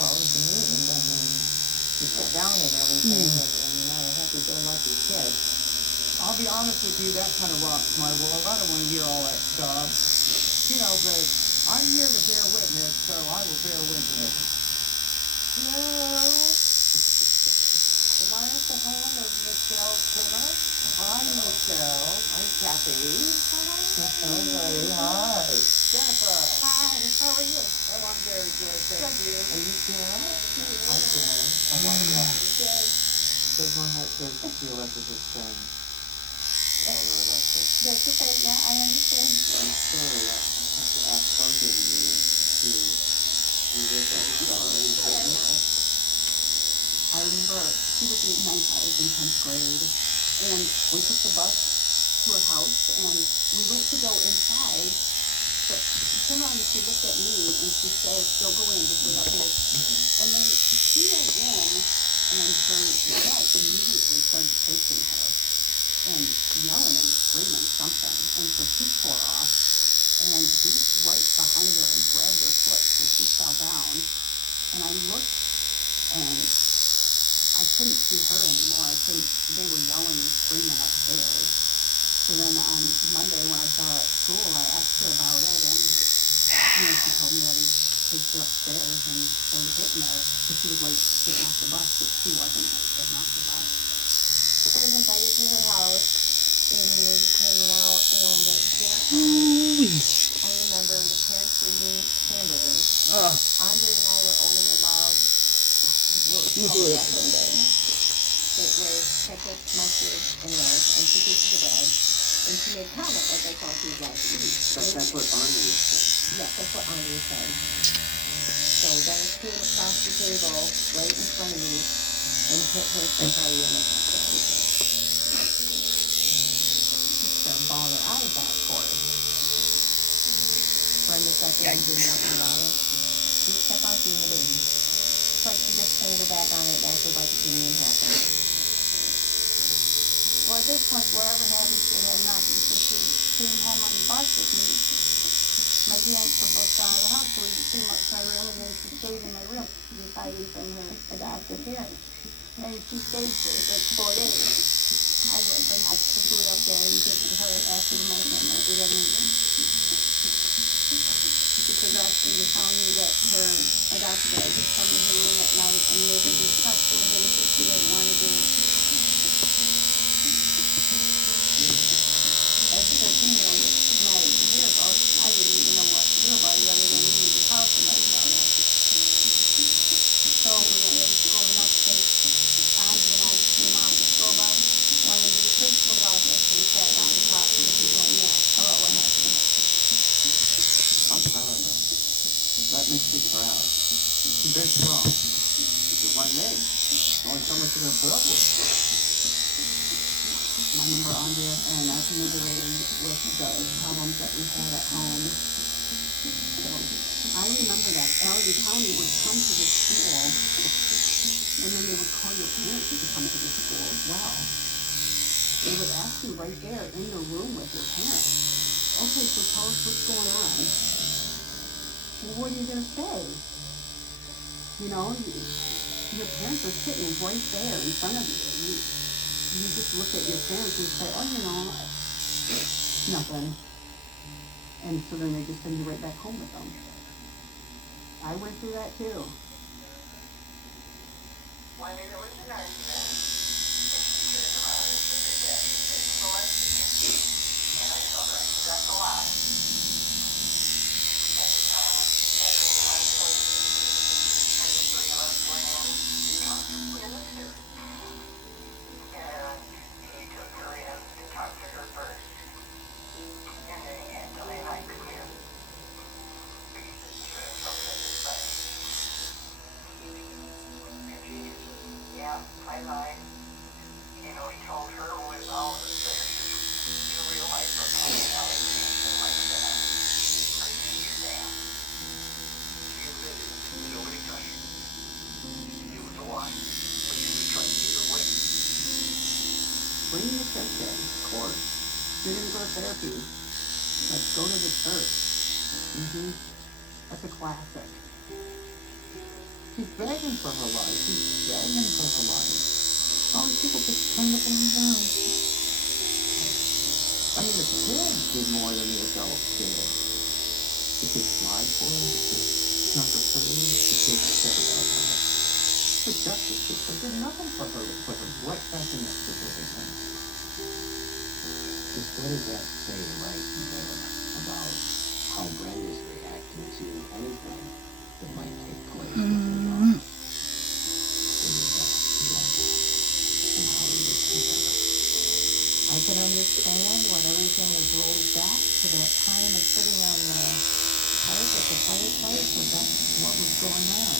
well, it was a meeting, I mean, you sit down and everything, and not a happy-go-lucky kid. I'll be honest with you, that kind of rocks my world. I don't want to hear all that stuff. You know, but I'm here to bear witness, so I will bear witness. Hello? Am I at the home of Michelle Kimmer? Hi, Michelle. I'm Kathy. Hi. Jennifer. Hi, how are you? Oh, I'm very good, thank you. Are you Kim? Hi, Kim. I like that. Because my heart says to feel like this is friend. Over Alexis. That's okay, yeah, I understand. I'm sorry, I have to ask both of you to revisit the story. I remember she was in ninth grade, in 10th grade, and we took the bus to her house, and we went to go inside, but she turned around and she looked at me, and she said, don't go in, just wait out here. And then she went in, and her dad immediately started chasing her, and yelling and screaming something, and so she tore off, and he was right behind her and grabbed her foot, so she fell down, and I looked, and I couldn't see her anymore. They were yelling and screaming upstairs. So then on Monday when I saw her at school, I asked her about it, and she told me that he takes her upstairs and started hitting her because she was late getting off the bus, but she wasn't late getting off the bus. I was invited to her house, and we were just hanging out, and at dinner time, I remember the parents were eating hamburgers. Andre and I were only allowed it was ketchup, mustard, and relish, and 2 pieces of bread. And she made comment like I thought she was allowed to eat. That's what Andre said. Yes, that's what Andre said. So Dennis came across the table right in front of me and hit her so hard in the back. Started bawling her eyes out, of course. Brenda sat there and did nothing about it. She kept on seeing the baby. It's like she just turned her back on it and acted like it didn't even happen. Well, at this point, whatever happened, she had nothing. So she came home on the bus with me. My parents were both out of the house, so we came up to my room, and then she stayed in my room. She was hiding from her adoptive parents. And she stayed for like 4 days. I went and I took the food up there and gave it to her after the medicine and did everything. She progressed into telling me that her adopted dad would come in her room at night and they would discuss little things that she didn't want to do. As a 13-year-old, it's traumatic to hear about. I didn't even know what to do about it other than you need to tell somebody about it. So we went to school the next day. Andy and I came off the school bus, went into the principal's office and sat down and talked to the people in there about what happened. I'm proud of her. Let me speak for Alex. She's very strong. She's like me. Only so much you're gonna put up with. I remember Andrea and I commiserating with the problems that we had at home. So I remember that Allegheny County would come to the school and then they would call your parents to come to the school as well. They would ask you right there in the room with your parents. Okay, so tell us what's going on. Well, what are you going to say? You know, your parents are sitting right there in front of you. You just look at your parents and say, oh, you know, nothing. And so then they just send you right back home with them. I went through that too. When there was an argument, and she turned around and said that Daddy had molested you. And I told her, that's a lie. At the time, Henry and I told her, and the 3 of us went in to talk with her. And he took her in to talk to her first. And then he had to lay like come here. Because she had something in his body. And she yeah, I lied. You know, he told her with all of us there, you realize we're calling allegations like that. Are you understand? She admitted nobody touched her. It was a lie. But she was trying to get her way. Bring the church in, of course. You're going to go to therapy. Let's go to the church. That's a classic. She's begging for her life. She's begging for her life. All these people just turn the thing down. I mean, the kids did more than the adults did. The kids lied for her. Number 3, the kids said about her. The justice system did nothing for her to put her right back in that situation. Just what does that say right there about how Brenda's reacting to anything that might take place with her daughter? And how we would together. I can understand when everything is rolled back to that time of sitting on the hearth at the fireplace, but that's what was going on.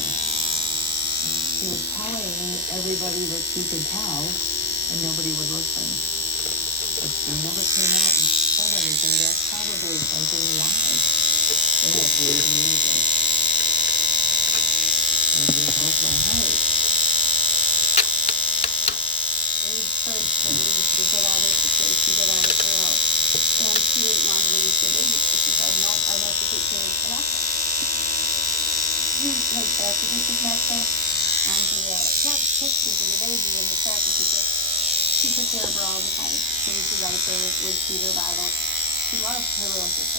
She was telling everybody that she could tell, and nobody would listen. If she never came out and said anything, that's probably something why they don't believe me either. It just broke my heart. They encouraged her to get out of the situation, get out of her house. And she didn't want to leave the baby. She said, no, I have to take care of Vanessa. You had sacrifices, Vanessa? Andrea kept pictures of the baby in the sacrifices. She took care of her all the time. She was right there with Peter Bible. She loved her little sister.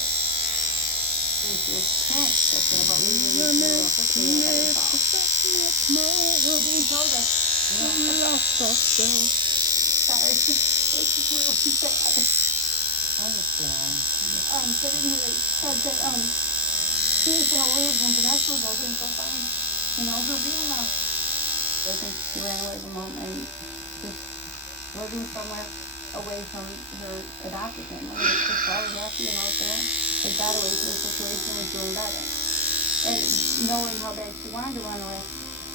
There's this parent that said about losing your little sister in the fall. She told us, sorry, it's just really sad. I understand. But anyway, said that, she was gonna leave when Vanessa was old and go find, her real mom. I think she ran away from home and just living somewhere away from her adopted family. It's just all happy and out there. They got away from the situation and was doing better. And knowing how bad she wanted to run away,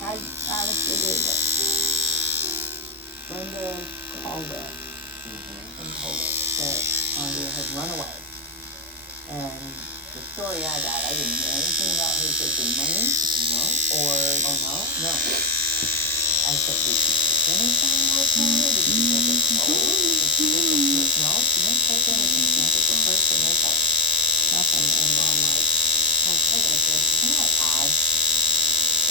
I honestly believe it. Brenda called us and told us that Andrea had run away. And the story I got, I didn't hear anything about her taking money. No. Or, oh no? No. I said, did she take anything with her? Did she take a coat? Did she take a purse? No, she didn't take anything. She didn't take a purse or makeup. Nothing. And I'm like, okay. I said, isn't that odd?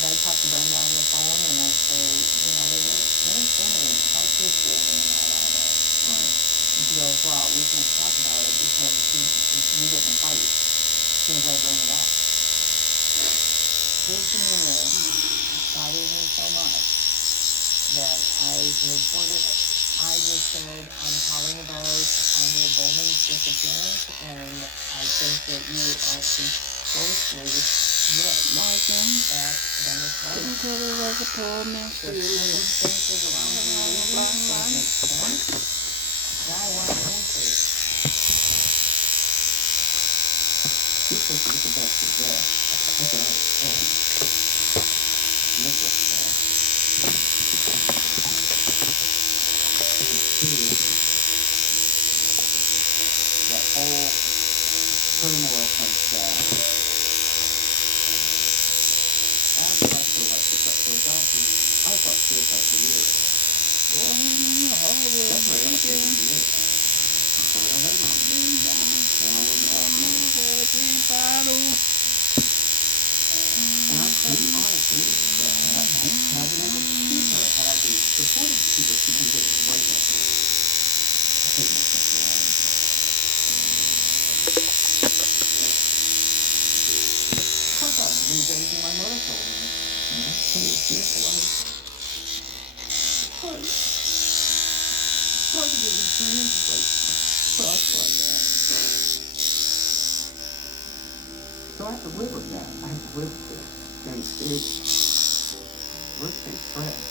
But I talked to Brenda on the phone and I say, what is Jenny? How's she feeling about all this? Right. And she goes, well, we can't talk about it because we didn't fight as soon as I bring it up. His demeanor bothers me so much that I reported. I just said I'm calling about Andrea Bowman's disappearance, and I think that you ought to closely look at Dennis Bowman. was a poor man. Circumstances around the make sense. I want answers. You're supposed to get the best of that. Look at that. Oh. Look what you got. That whole turmoil comes back. After I feel like this up for adoption, I thought suicide for years. That's what I thought for years. So I don't have it. And I'll tell you honestly that had I been able to keep her, had I been supported to keep her, she could have right now. I hate myself for that. I thought I knew anything my mother told me. And that's pretty fearful of it. Hard to get his brains like crossed like that. So I have to live with that. I have to live with this. And we're staying friends.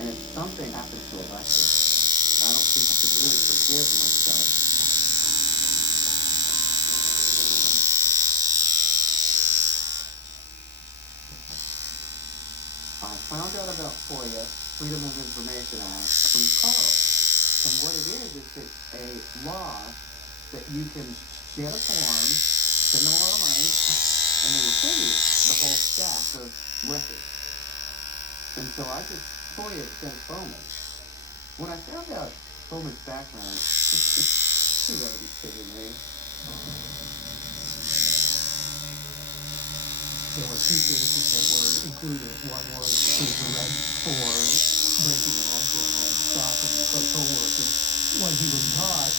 And if something happens to Alexis, I don't think I could really forgive myself. I found out about FOIA, Freedom of Information Act, from Carl. And what it is it's a law that you can get a form, send them a lot of money, and they will send you the whole stack of records. And so I just FOIA'd Dennis Bowman. When I found out Bowman's background, you gotta be kidding me. There were two cases that were included. One was his arrest for breaking and entering and stopping a co-worker. When he was caught,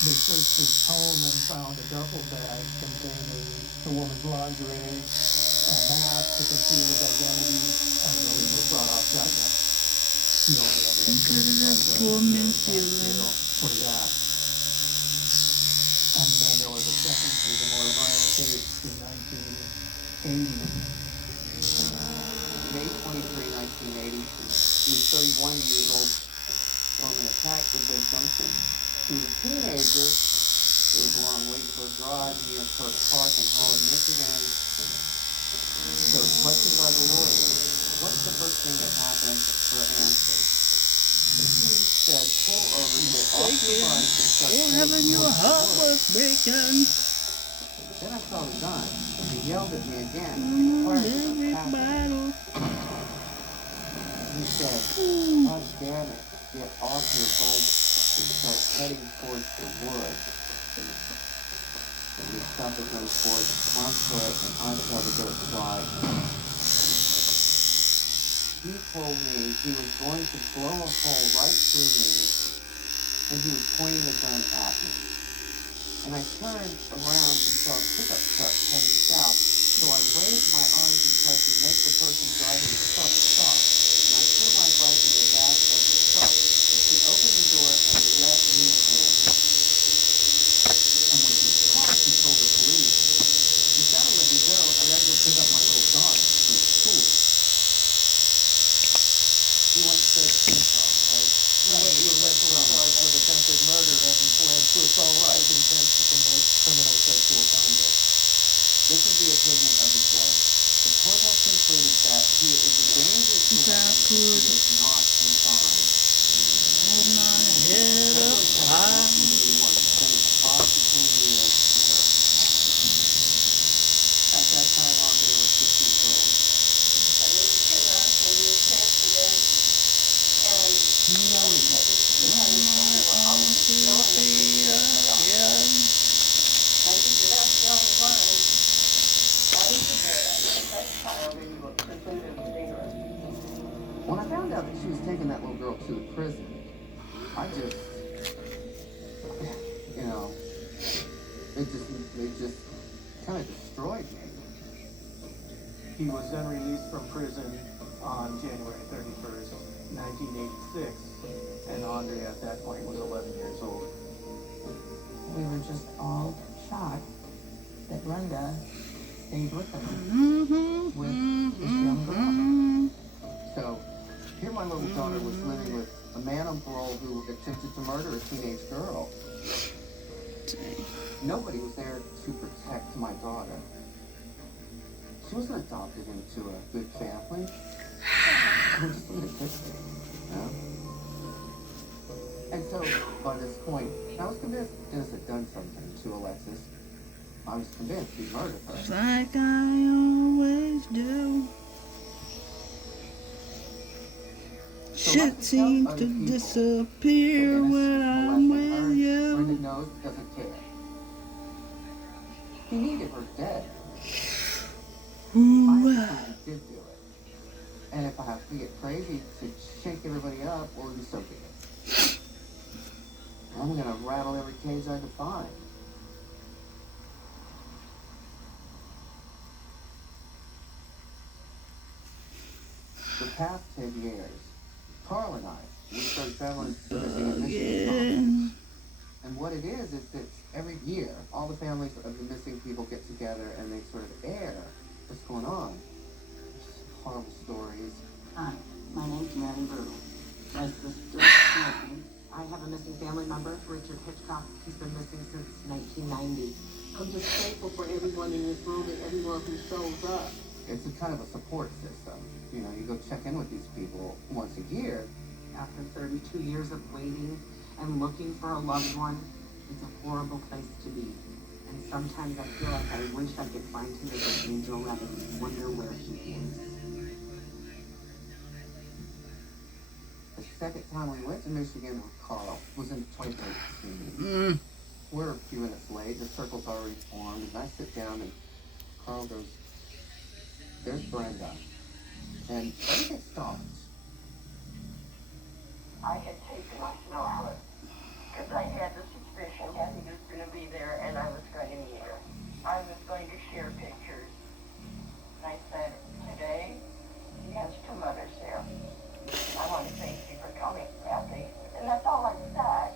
they searched his home and found a duffel bag containing the woman's lingerie, a mask to conceal his identity, and he was brought off shotgun. The only evidence for that. And then there was a second case, a more violent case in 1980. May 23, 1980, he was 31 years old. Bowman attacked the victim. She was a teenager. It was a long wait for a drive near Kirk Park in Holland, Michigan. So questioned by the lawyer, what's the first thing that happened for Ansel? He said, pull over, get off your bike, and start Heaven, your heart was breaking. Then I saw the gun. He yelled at me again. He said, God damn it, get off your bike and start heading towards the woods. And we stopped at those forts on foot, and I saw the dirt fly. He he told me he was going to blow a hole right through me, and he was pointing the gun at me. And I turned around and saw a pickup truck heading south, so I waved my arms and tried to make the person driving the truck stop. And I threw my bike in the back of the truck, and she opened the door and let me in. And when she called, she told the police, "You gotta let me go. I gotta go pick up my little daughter from school." He went straight to Utah, right? Right, he was charged with attempted murder and fled to assault with intent to commit criminal sexual conduct. This is the opinion of the judge. The court has concluded that he is a danger to women if he is not confined. Hold my head up high. Sentenced 5 to 10 years to her. At that time, Andre was 6 years old. I moved to Kenrock when you transferred in, and I was headed to the county shoulder where I was still in the again. I figured that's the only line. That is the boy. That child in your prison and dangerous. When I found out that she was taking that little girl to the prison, I just, you know, it just kind of destroyed me. He was then released from prison on January 31st, 1986, and Andre at that point was 11 years old. We were just all shocked that Brenda stayed with us, with this young girl. So, here my little daughter was living with a man on parole who attempted to murder a teenage girl. Nobody was there to protect my daughter. She wasn't adopted into a good family. I'm just a kid, you know? And so, by this point, I was convinced Dennis had done something to Alexis. I was convinced he murdered her. Like I always do. Shit seems to disappear when I'm with you. Brenda knows doesn't care. He needed her dead. I understand he did do it. And if I have to get crazy to shake everybody up, well, then so be it. I'm gonna rattle every cage I can find. The past 10 years, Carl and I, we started traveling to missing and missing. And what it is it's every year, all the families of the missing people get together and they sort of air what's going on. Horrible stories. Hi, my name's Mary Brew. As the story I have a missing family member, Richard Hitchcock. He's been missing since 1990. I'm just thankful for everyone in this room and everyone who shows up. It's a kind of a support system. You know, you go check in with these people once a year. After 32 years of waiting and looking for a loved one, it's a horrible place to be. And sometimes I feel like I wish I could find him as an angel rather than wonder where he is. The second time we went to Michigan with Carl was in 2013. We're a few minutes late, the circle's already formed, and I sit down and Carl goes, "There's Brenda." And everything stopped. I had taken my notebook because I had the suspicion that he was going to be there and I was going to meet her. I was going to share pictures. I said, "Today, he has two mothers there. I want to thank you for coming, Kathy." And that's all I said.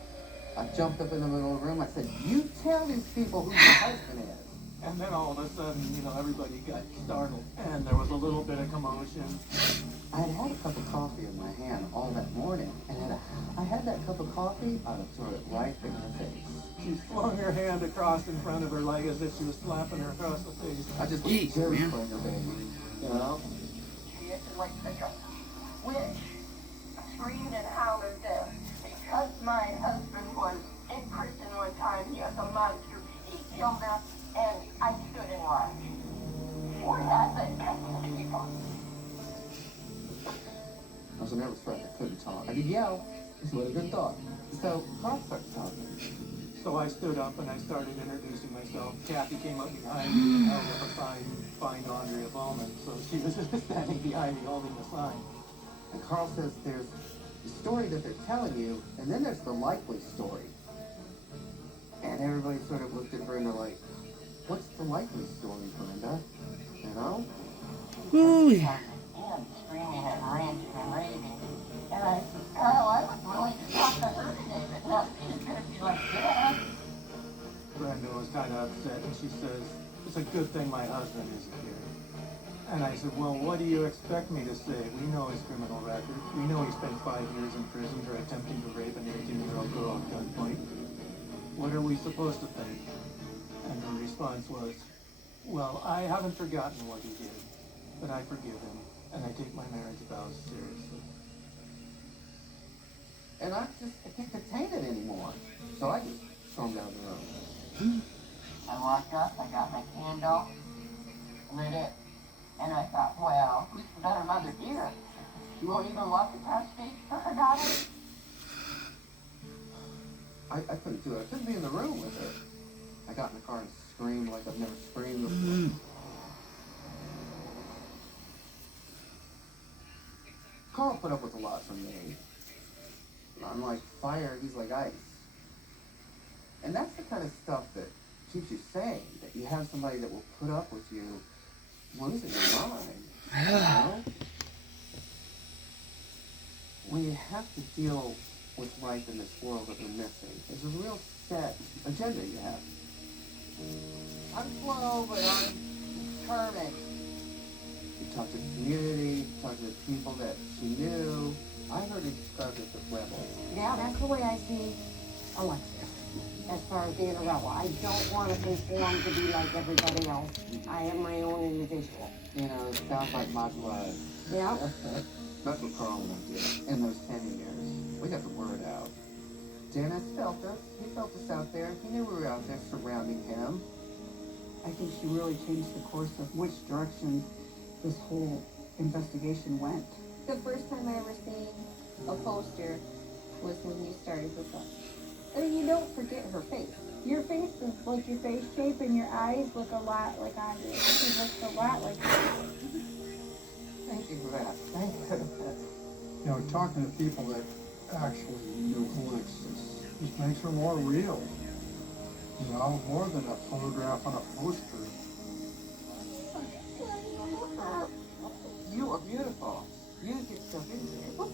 I jumped up in the middle of the room. I said, "You tell these people who your husband is." And then all of a sudden, you know, everybody got startled, and there was a little bit of commotion. I had had a cup of coffee in my hand all that morning, and I had that cup of coffee, I would throw it right in her face. She flung her hand across in front of her like as if she was slapping her across the face. I just was Jerry Springer, baby, you know? She acted like a witch. Screamed and hollered because my husband was in prison one time. He was a monster. He killed us, and I stood and watched. What happened? People. I was a nervous wreck. I couldn't talk. I could yell. This would have been thought. So Carl started talking. So I stood up and I started introducing myself. Kathy came up behind me and held up a sign, "Find Andrea Bowman." So she was standing behind me holding the sign. And Carl says there's the story that they're telling you, and then there's the likely story. And everybody sort of looked at Brenda like, what's the likely story, Brenda? You know? Ooh. And screaming and ranting and raving. And I said, Carl, I was willing to talk to her today, but not she's gonna be like that. Brenda was kind of upset, and she says, it's a good thing my husband isn't here. And I said, well, what do you expect me to say? We know his criminal record. We know he spent 5 years in prison for attempting to rape an 18-year-old girl at gunpoint. What are we supposed to think? And her response was, well, I haven't forgotten what he did, but I forgive him, and I take my marriage vows seriously. And I can't contain it anymore. So I just stormed out of the room. I walked up, I got my candle, lit it, and I thought, well, who's the better mother dear? You won't even walk across stage for her daughter? I couldn't do it. I couldn't be in the room with her. I got in the car and screamed like I've never screamed before. Carl put up with a lot from me. I'm like fire, he's like ice. And that's the kind of stuff that keeps you sane, that you have somebody that will put up with you losing your mind. You know? When you have to deal with life in this world that we're missing, there's a real set agenda you have. I'm slow, but I'm determined. You talk to the community, you talk to the people that she knew. I heard her described as a rebel. Yeah, that's the way I see Alexis. As far as being a rebel, I don't want to conform to be like everybody else. I am my own individual. You know, it sounds like my blood. Yeah. That's what Carl and I did in those 10 years. We got the word out. Dennis felt us. He felt us out there. He knew we were out there surrounding him. I think she really changed the course of which direction this whole investigation went. The first time I ever seen a poster was when you started this up. I mean, you don't forget her face. Your face is like your face shape, and your eyes look a lot like Andrea. She looks a lot like her. Thank you for that. Thank you for that. You know, talking to people that actually knew Alexis just makes her more real. You know, more than a photograph on a poster. You are beautiful. You get stuff in there.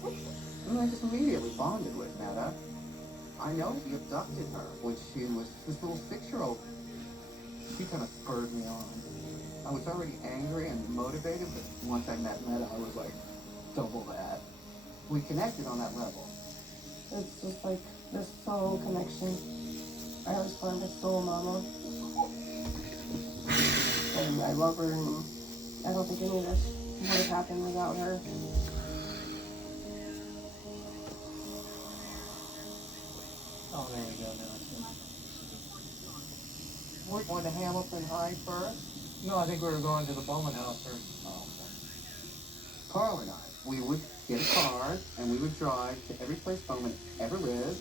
And I just immediately bonded with Netta. I know he abducted her when she was this little 6-year-old. She kind of spurred me on. I was already angry and motivated, but once I met Netta, I was like, double that. We connected on that level. It's just like this soul connection. I always call her soul mama. And I love her, and I don't think any of this would have happened without her. Oh, there we go now. We're going to Hamilton High first? No, I think we were going to the Bowman house first. Oh, okay. Carl and I, we would get a car and we would drive to every place Bowman ever lived,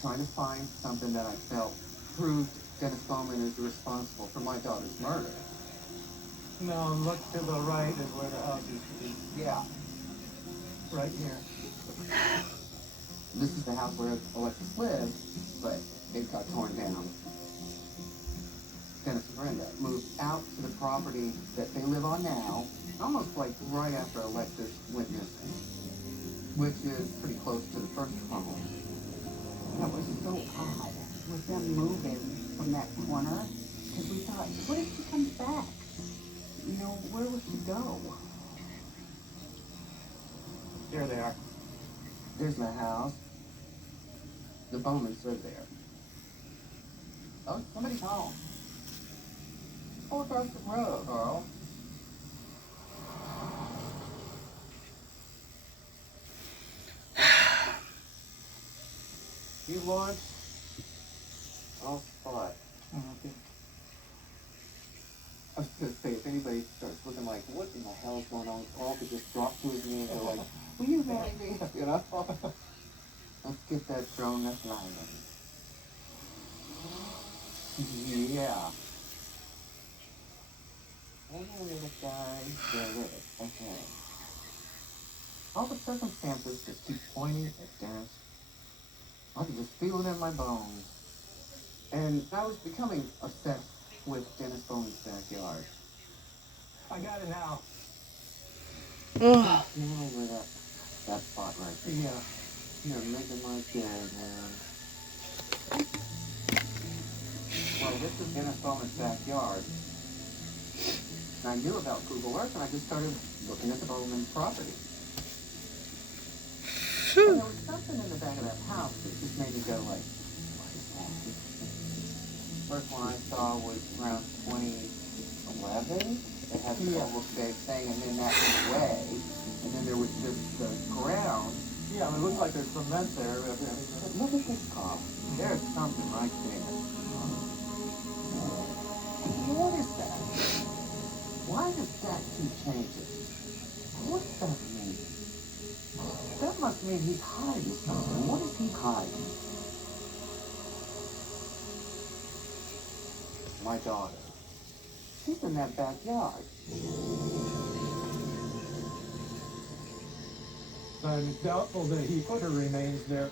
trying to find something that I felt proved Dennis Bowman is responsible for my daughter's murder. No, look to the right is where the house used to be. Yeah. Right here. This is the house where Alexis lived, but it got torn down. Dennis and Brenda moved out to the property that they live on now, almost like right after Alexis went missing, which is pretty close to the first home. That was so odd with them moving from that corner, because we thought, what if she comes back? You know, where would she go? Here they are. There's my house. The Bowmans live there. Oh, somebody's home. All across the road, Carl. You launch. I'll spot. Okay. I was gonna say, if anybody starts looking like, what in the hell is going on, Carl could just drop to his knee and go like, will you marry me? You know? Let's get that drone up flying. Yeah. Hey, little guy. There it is. Okay. All the circumstances just keep pointing at Dennis. I could just feel it in my bones. And I was becoming obsessed with Dennis Bowman's backyard. I got it now. Now where that spot right there. Yeah. You're making my day, man. Well, this is Dennis Bowman's backyard. And I knew about Google Earth, and I just started looking at the Bowman property. And there was something in the back of that house that just made me go like, what is that? First one I saw was around 2011. It had the oval shaped thing, and then that went away. And then there was just the ground. Yeah, it looks like there's cement there. But look at this car. There's something right there. What is that? Why does that keep changing? What does that mean? That must mean he's hiding something. What is he hiding? My daughter. She's in that backyard. I'm doubtful that he put her remains there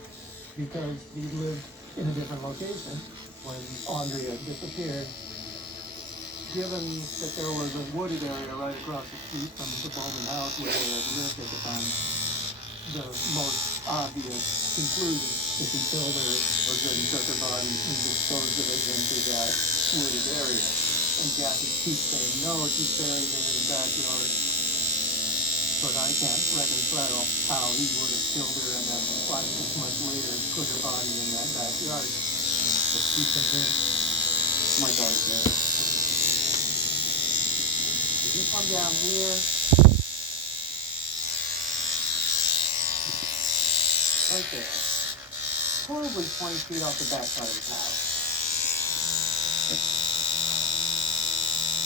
because he lived in a different location when Andrea disappeared. Given that there was a wooded area right across the street from the Bowman house where they had lived at the time, the most obvious conclusion if he killed her was that he took her body and disposed of it into that wooded area. And Jackie keeps saying, no, she's buried in his backyard. But I can't reconcile how he would have killed her and then 5-6 months later put her body in that backyard. But she's convinced. My daughter's there. If you come down here, right there, probably 20 feet off the back side of his house.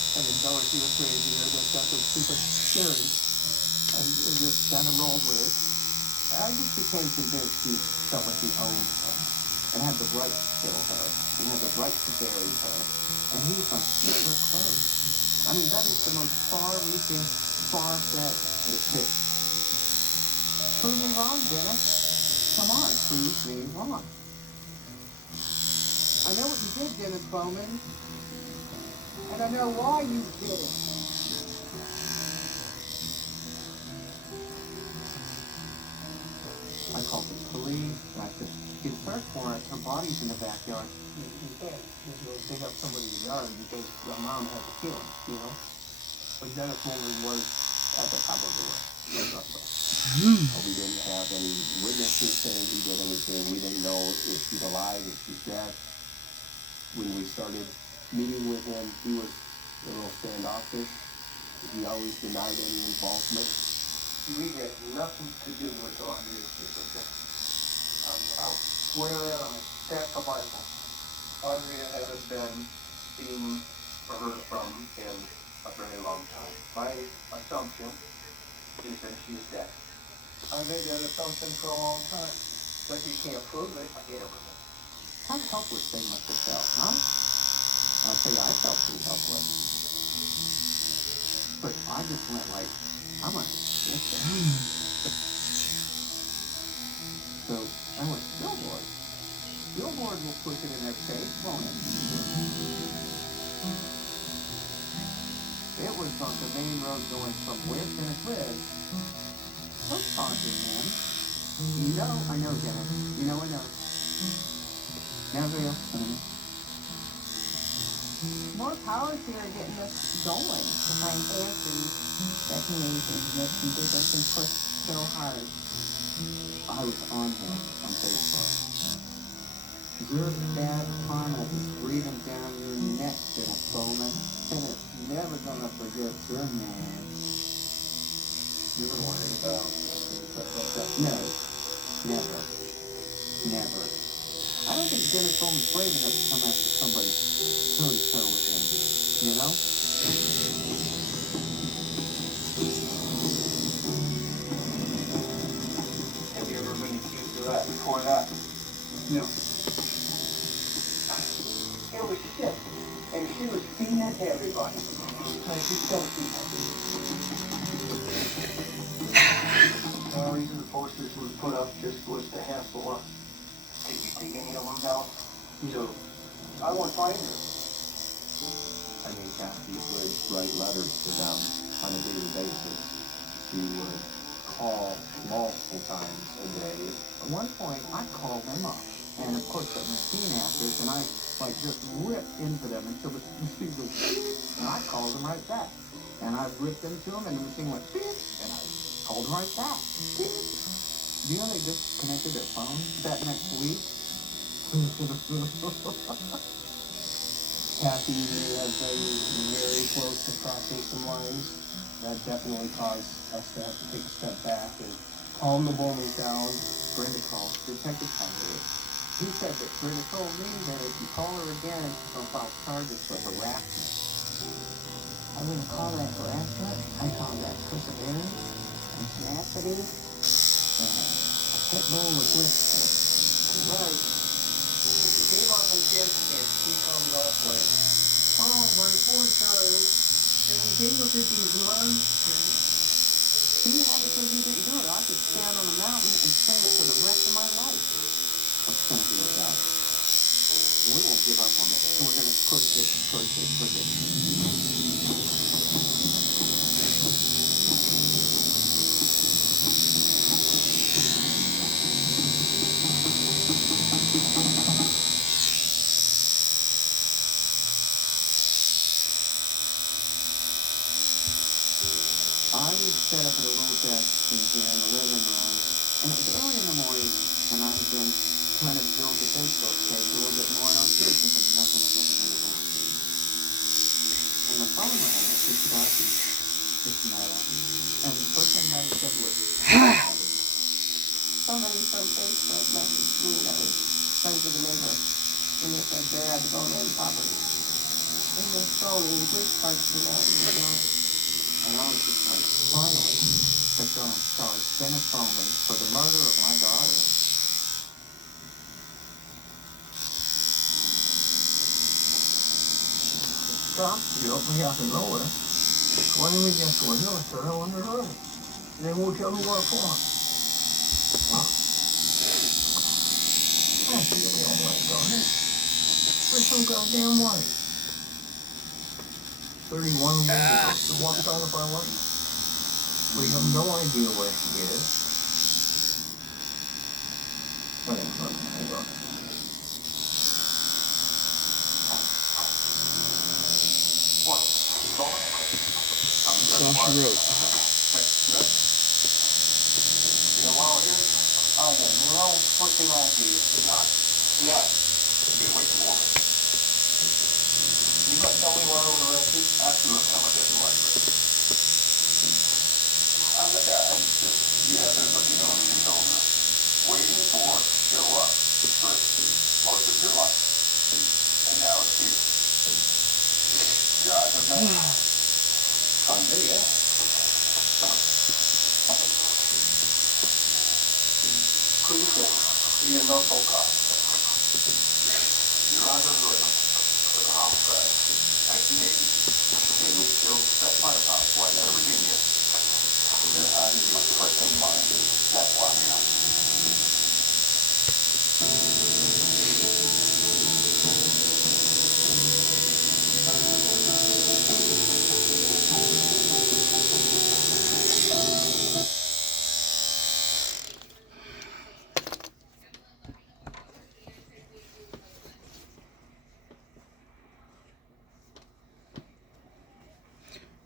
I didn't tell her she was crazy or that that was super scary. I just kind of rolled with it. I just became convinced he felt like he owned her and had the right to kill her and had the right to bury her. And he was going to keep her close. I mean, that is the most far-reaching, far-fetched pick. Prove me wrong, Dennis. Come on, prove me wrong. I know what you did, Dennis Bowman. And I know why you did it. I called the police, and I said, get a search warrant. Her body's in the backyard. You can't just go dig up somebody's yard because your mom had to kill him, you know? But Dennis Bowman was at the top of the list. We didn't have any witnesses saying he did anything. We didn't know if he's alive, if he's dead. When we started meeting with him, he was a little standoffish. He always denied any involvement. We had nothing to do with Andrea's disappearance. I'll swear that on a stack of Bible. Andrea hasn't been seen or heard from in a very long time. My assumption is that she is dead. I made that assumption for a long time, but you can't prove it. I get everything. How helpless they must have felt, huh? I'll tell you, I felt pretty helpless. But I just went like, I'm gonna get that. So I went, Billboard. Billboard will push it in their face, won't it? It was on the main road going from where Dennis lives. What's taunting him? You know, I know, Dennis. You know, I know. Now, Bill. More power to her getting this going to find answers. That's amazing that she did this and pushed so hard. I was on him on Facebook. Your bad karma is breathing down your neck, Dennis Bowman, and it's never gonna forget your man. You ever worried about stuff like that? No, never. Never. I don't think Dennis Bowman's brave enough to come after somebody toe-to-toe with him, you know? Have you ever been accused of that before that? No. It was shit. And she was feeding it to everybody. I just don't see that. reason the posters were put up just was to hassle us. Did you take any of them down? No. I won't find her. I mean, Kathy would write letters to them on a daily basis. She would call multiple times a day. At one point, I called them up. And of course, the machine answers, and I just ripped into them until the machine goes beep, and I called them right back. And I ripped into them, and the machine went beep, and I called them right back. Beep. Do you know they just connected their phone that next week? Kathy has been very close to crossing some lines. That definitely caused us to have to take a step back and calm the Bowmans down. Brenda called Detective Henry. He said that Brenda told me that if you call her again, she'll file charges for harassment. I wouldn't call that harassment. I call that perseverance and tenacity and a pit bull with whisker. Right. Came up and said, and she comes off like, oh, my poor child. And they look at these monsters. She had to prove you didn't do it. I could stand on a mountain and say it for the rest of my life. What's going to be about? We won't give up on it. So we're going to push it. I was set up at a little desk in here in the living room, and it was early in the morning, and I had been trying to build the Facebook page a little bit more, and I was really thinking nothing was ever going to happen. And the phone rang, I picked it up, and it's Nella. And the first thing Nella said was, Somebody from Facebook messaged me that was friends with the neighbor, and they said they're at the Bowman property. And they told me which parts of the mountain were going. and I was just like, finally, they're going to charge Dennis Bowman for the murder of my daughter. Stop, you open me out of nowhere. Why don't we just go north, sir? I wonder her. And they won't tell me what for. That's really all my God. We're so goddamn white. 31 years to walk out of our life. We have no idea where she is. Hang on. Sasha wrote. I got no fucking idea. Yeah. You got to tell me why I was arrested? Absolutely, I'm a different life. I'm the guy that you have been looking on your shoulder, waiting for to show up for most of your life. And now it's here. Your eyes are back. I'm there, yeah. Couldn't say. You know, so cop. Your eyes are red. For the homicide. 1980. They was killed at Firehouse, Whitewater, Virginia. Their eyes are first in mind. That's why I'm here.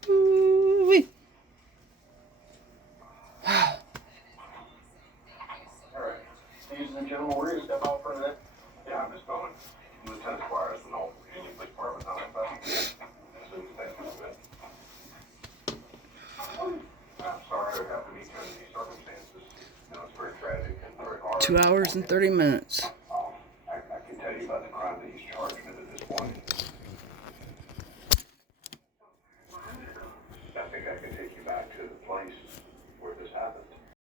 Ooh-wee. Alright. Ladies and gentlemen, we're gonna step out for a minute. Yeah, I'm just going. Lieutenant Squires and all Union Police Department on that bus. I'm sorry I have to meet you under these circumstances. You know, it's very tragic and very hard. 2 hours and 30 minutes. I can tell you about the crime that he's charged with at this point.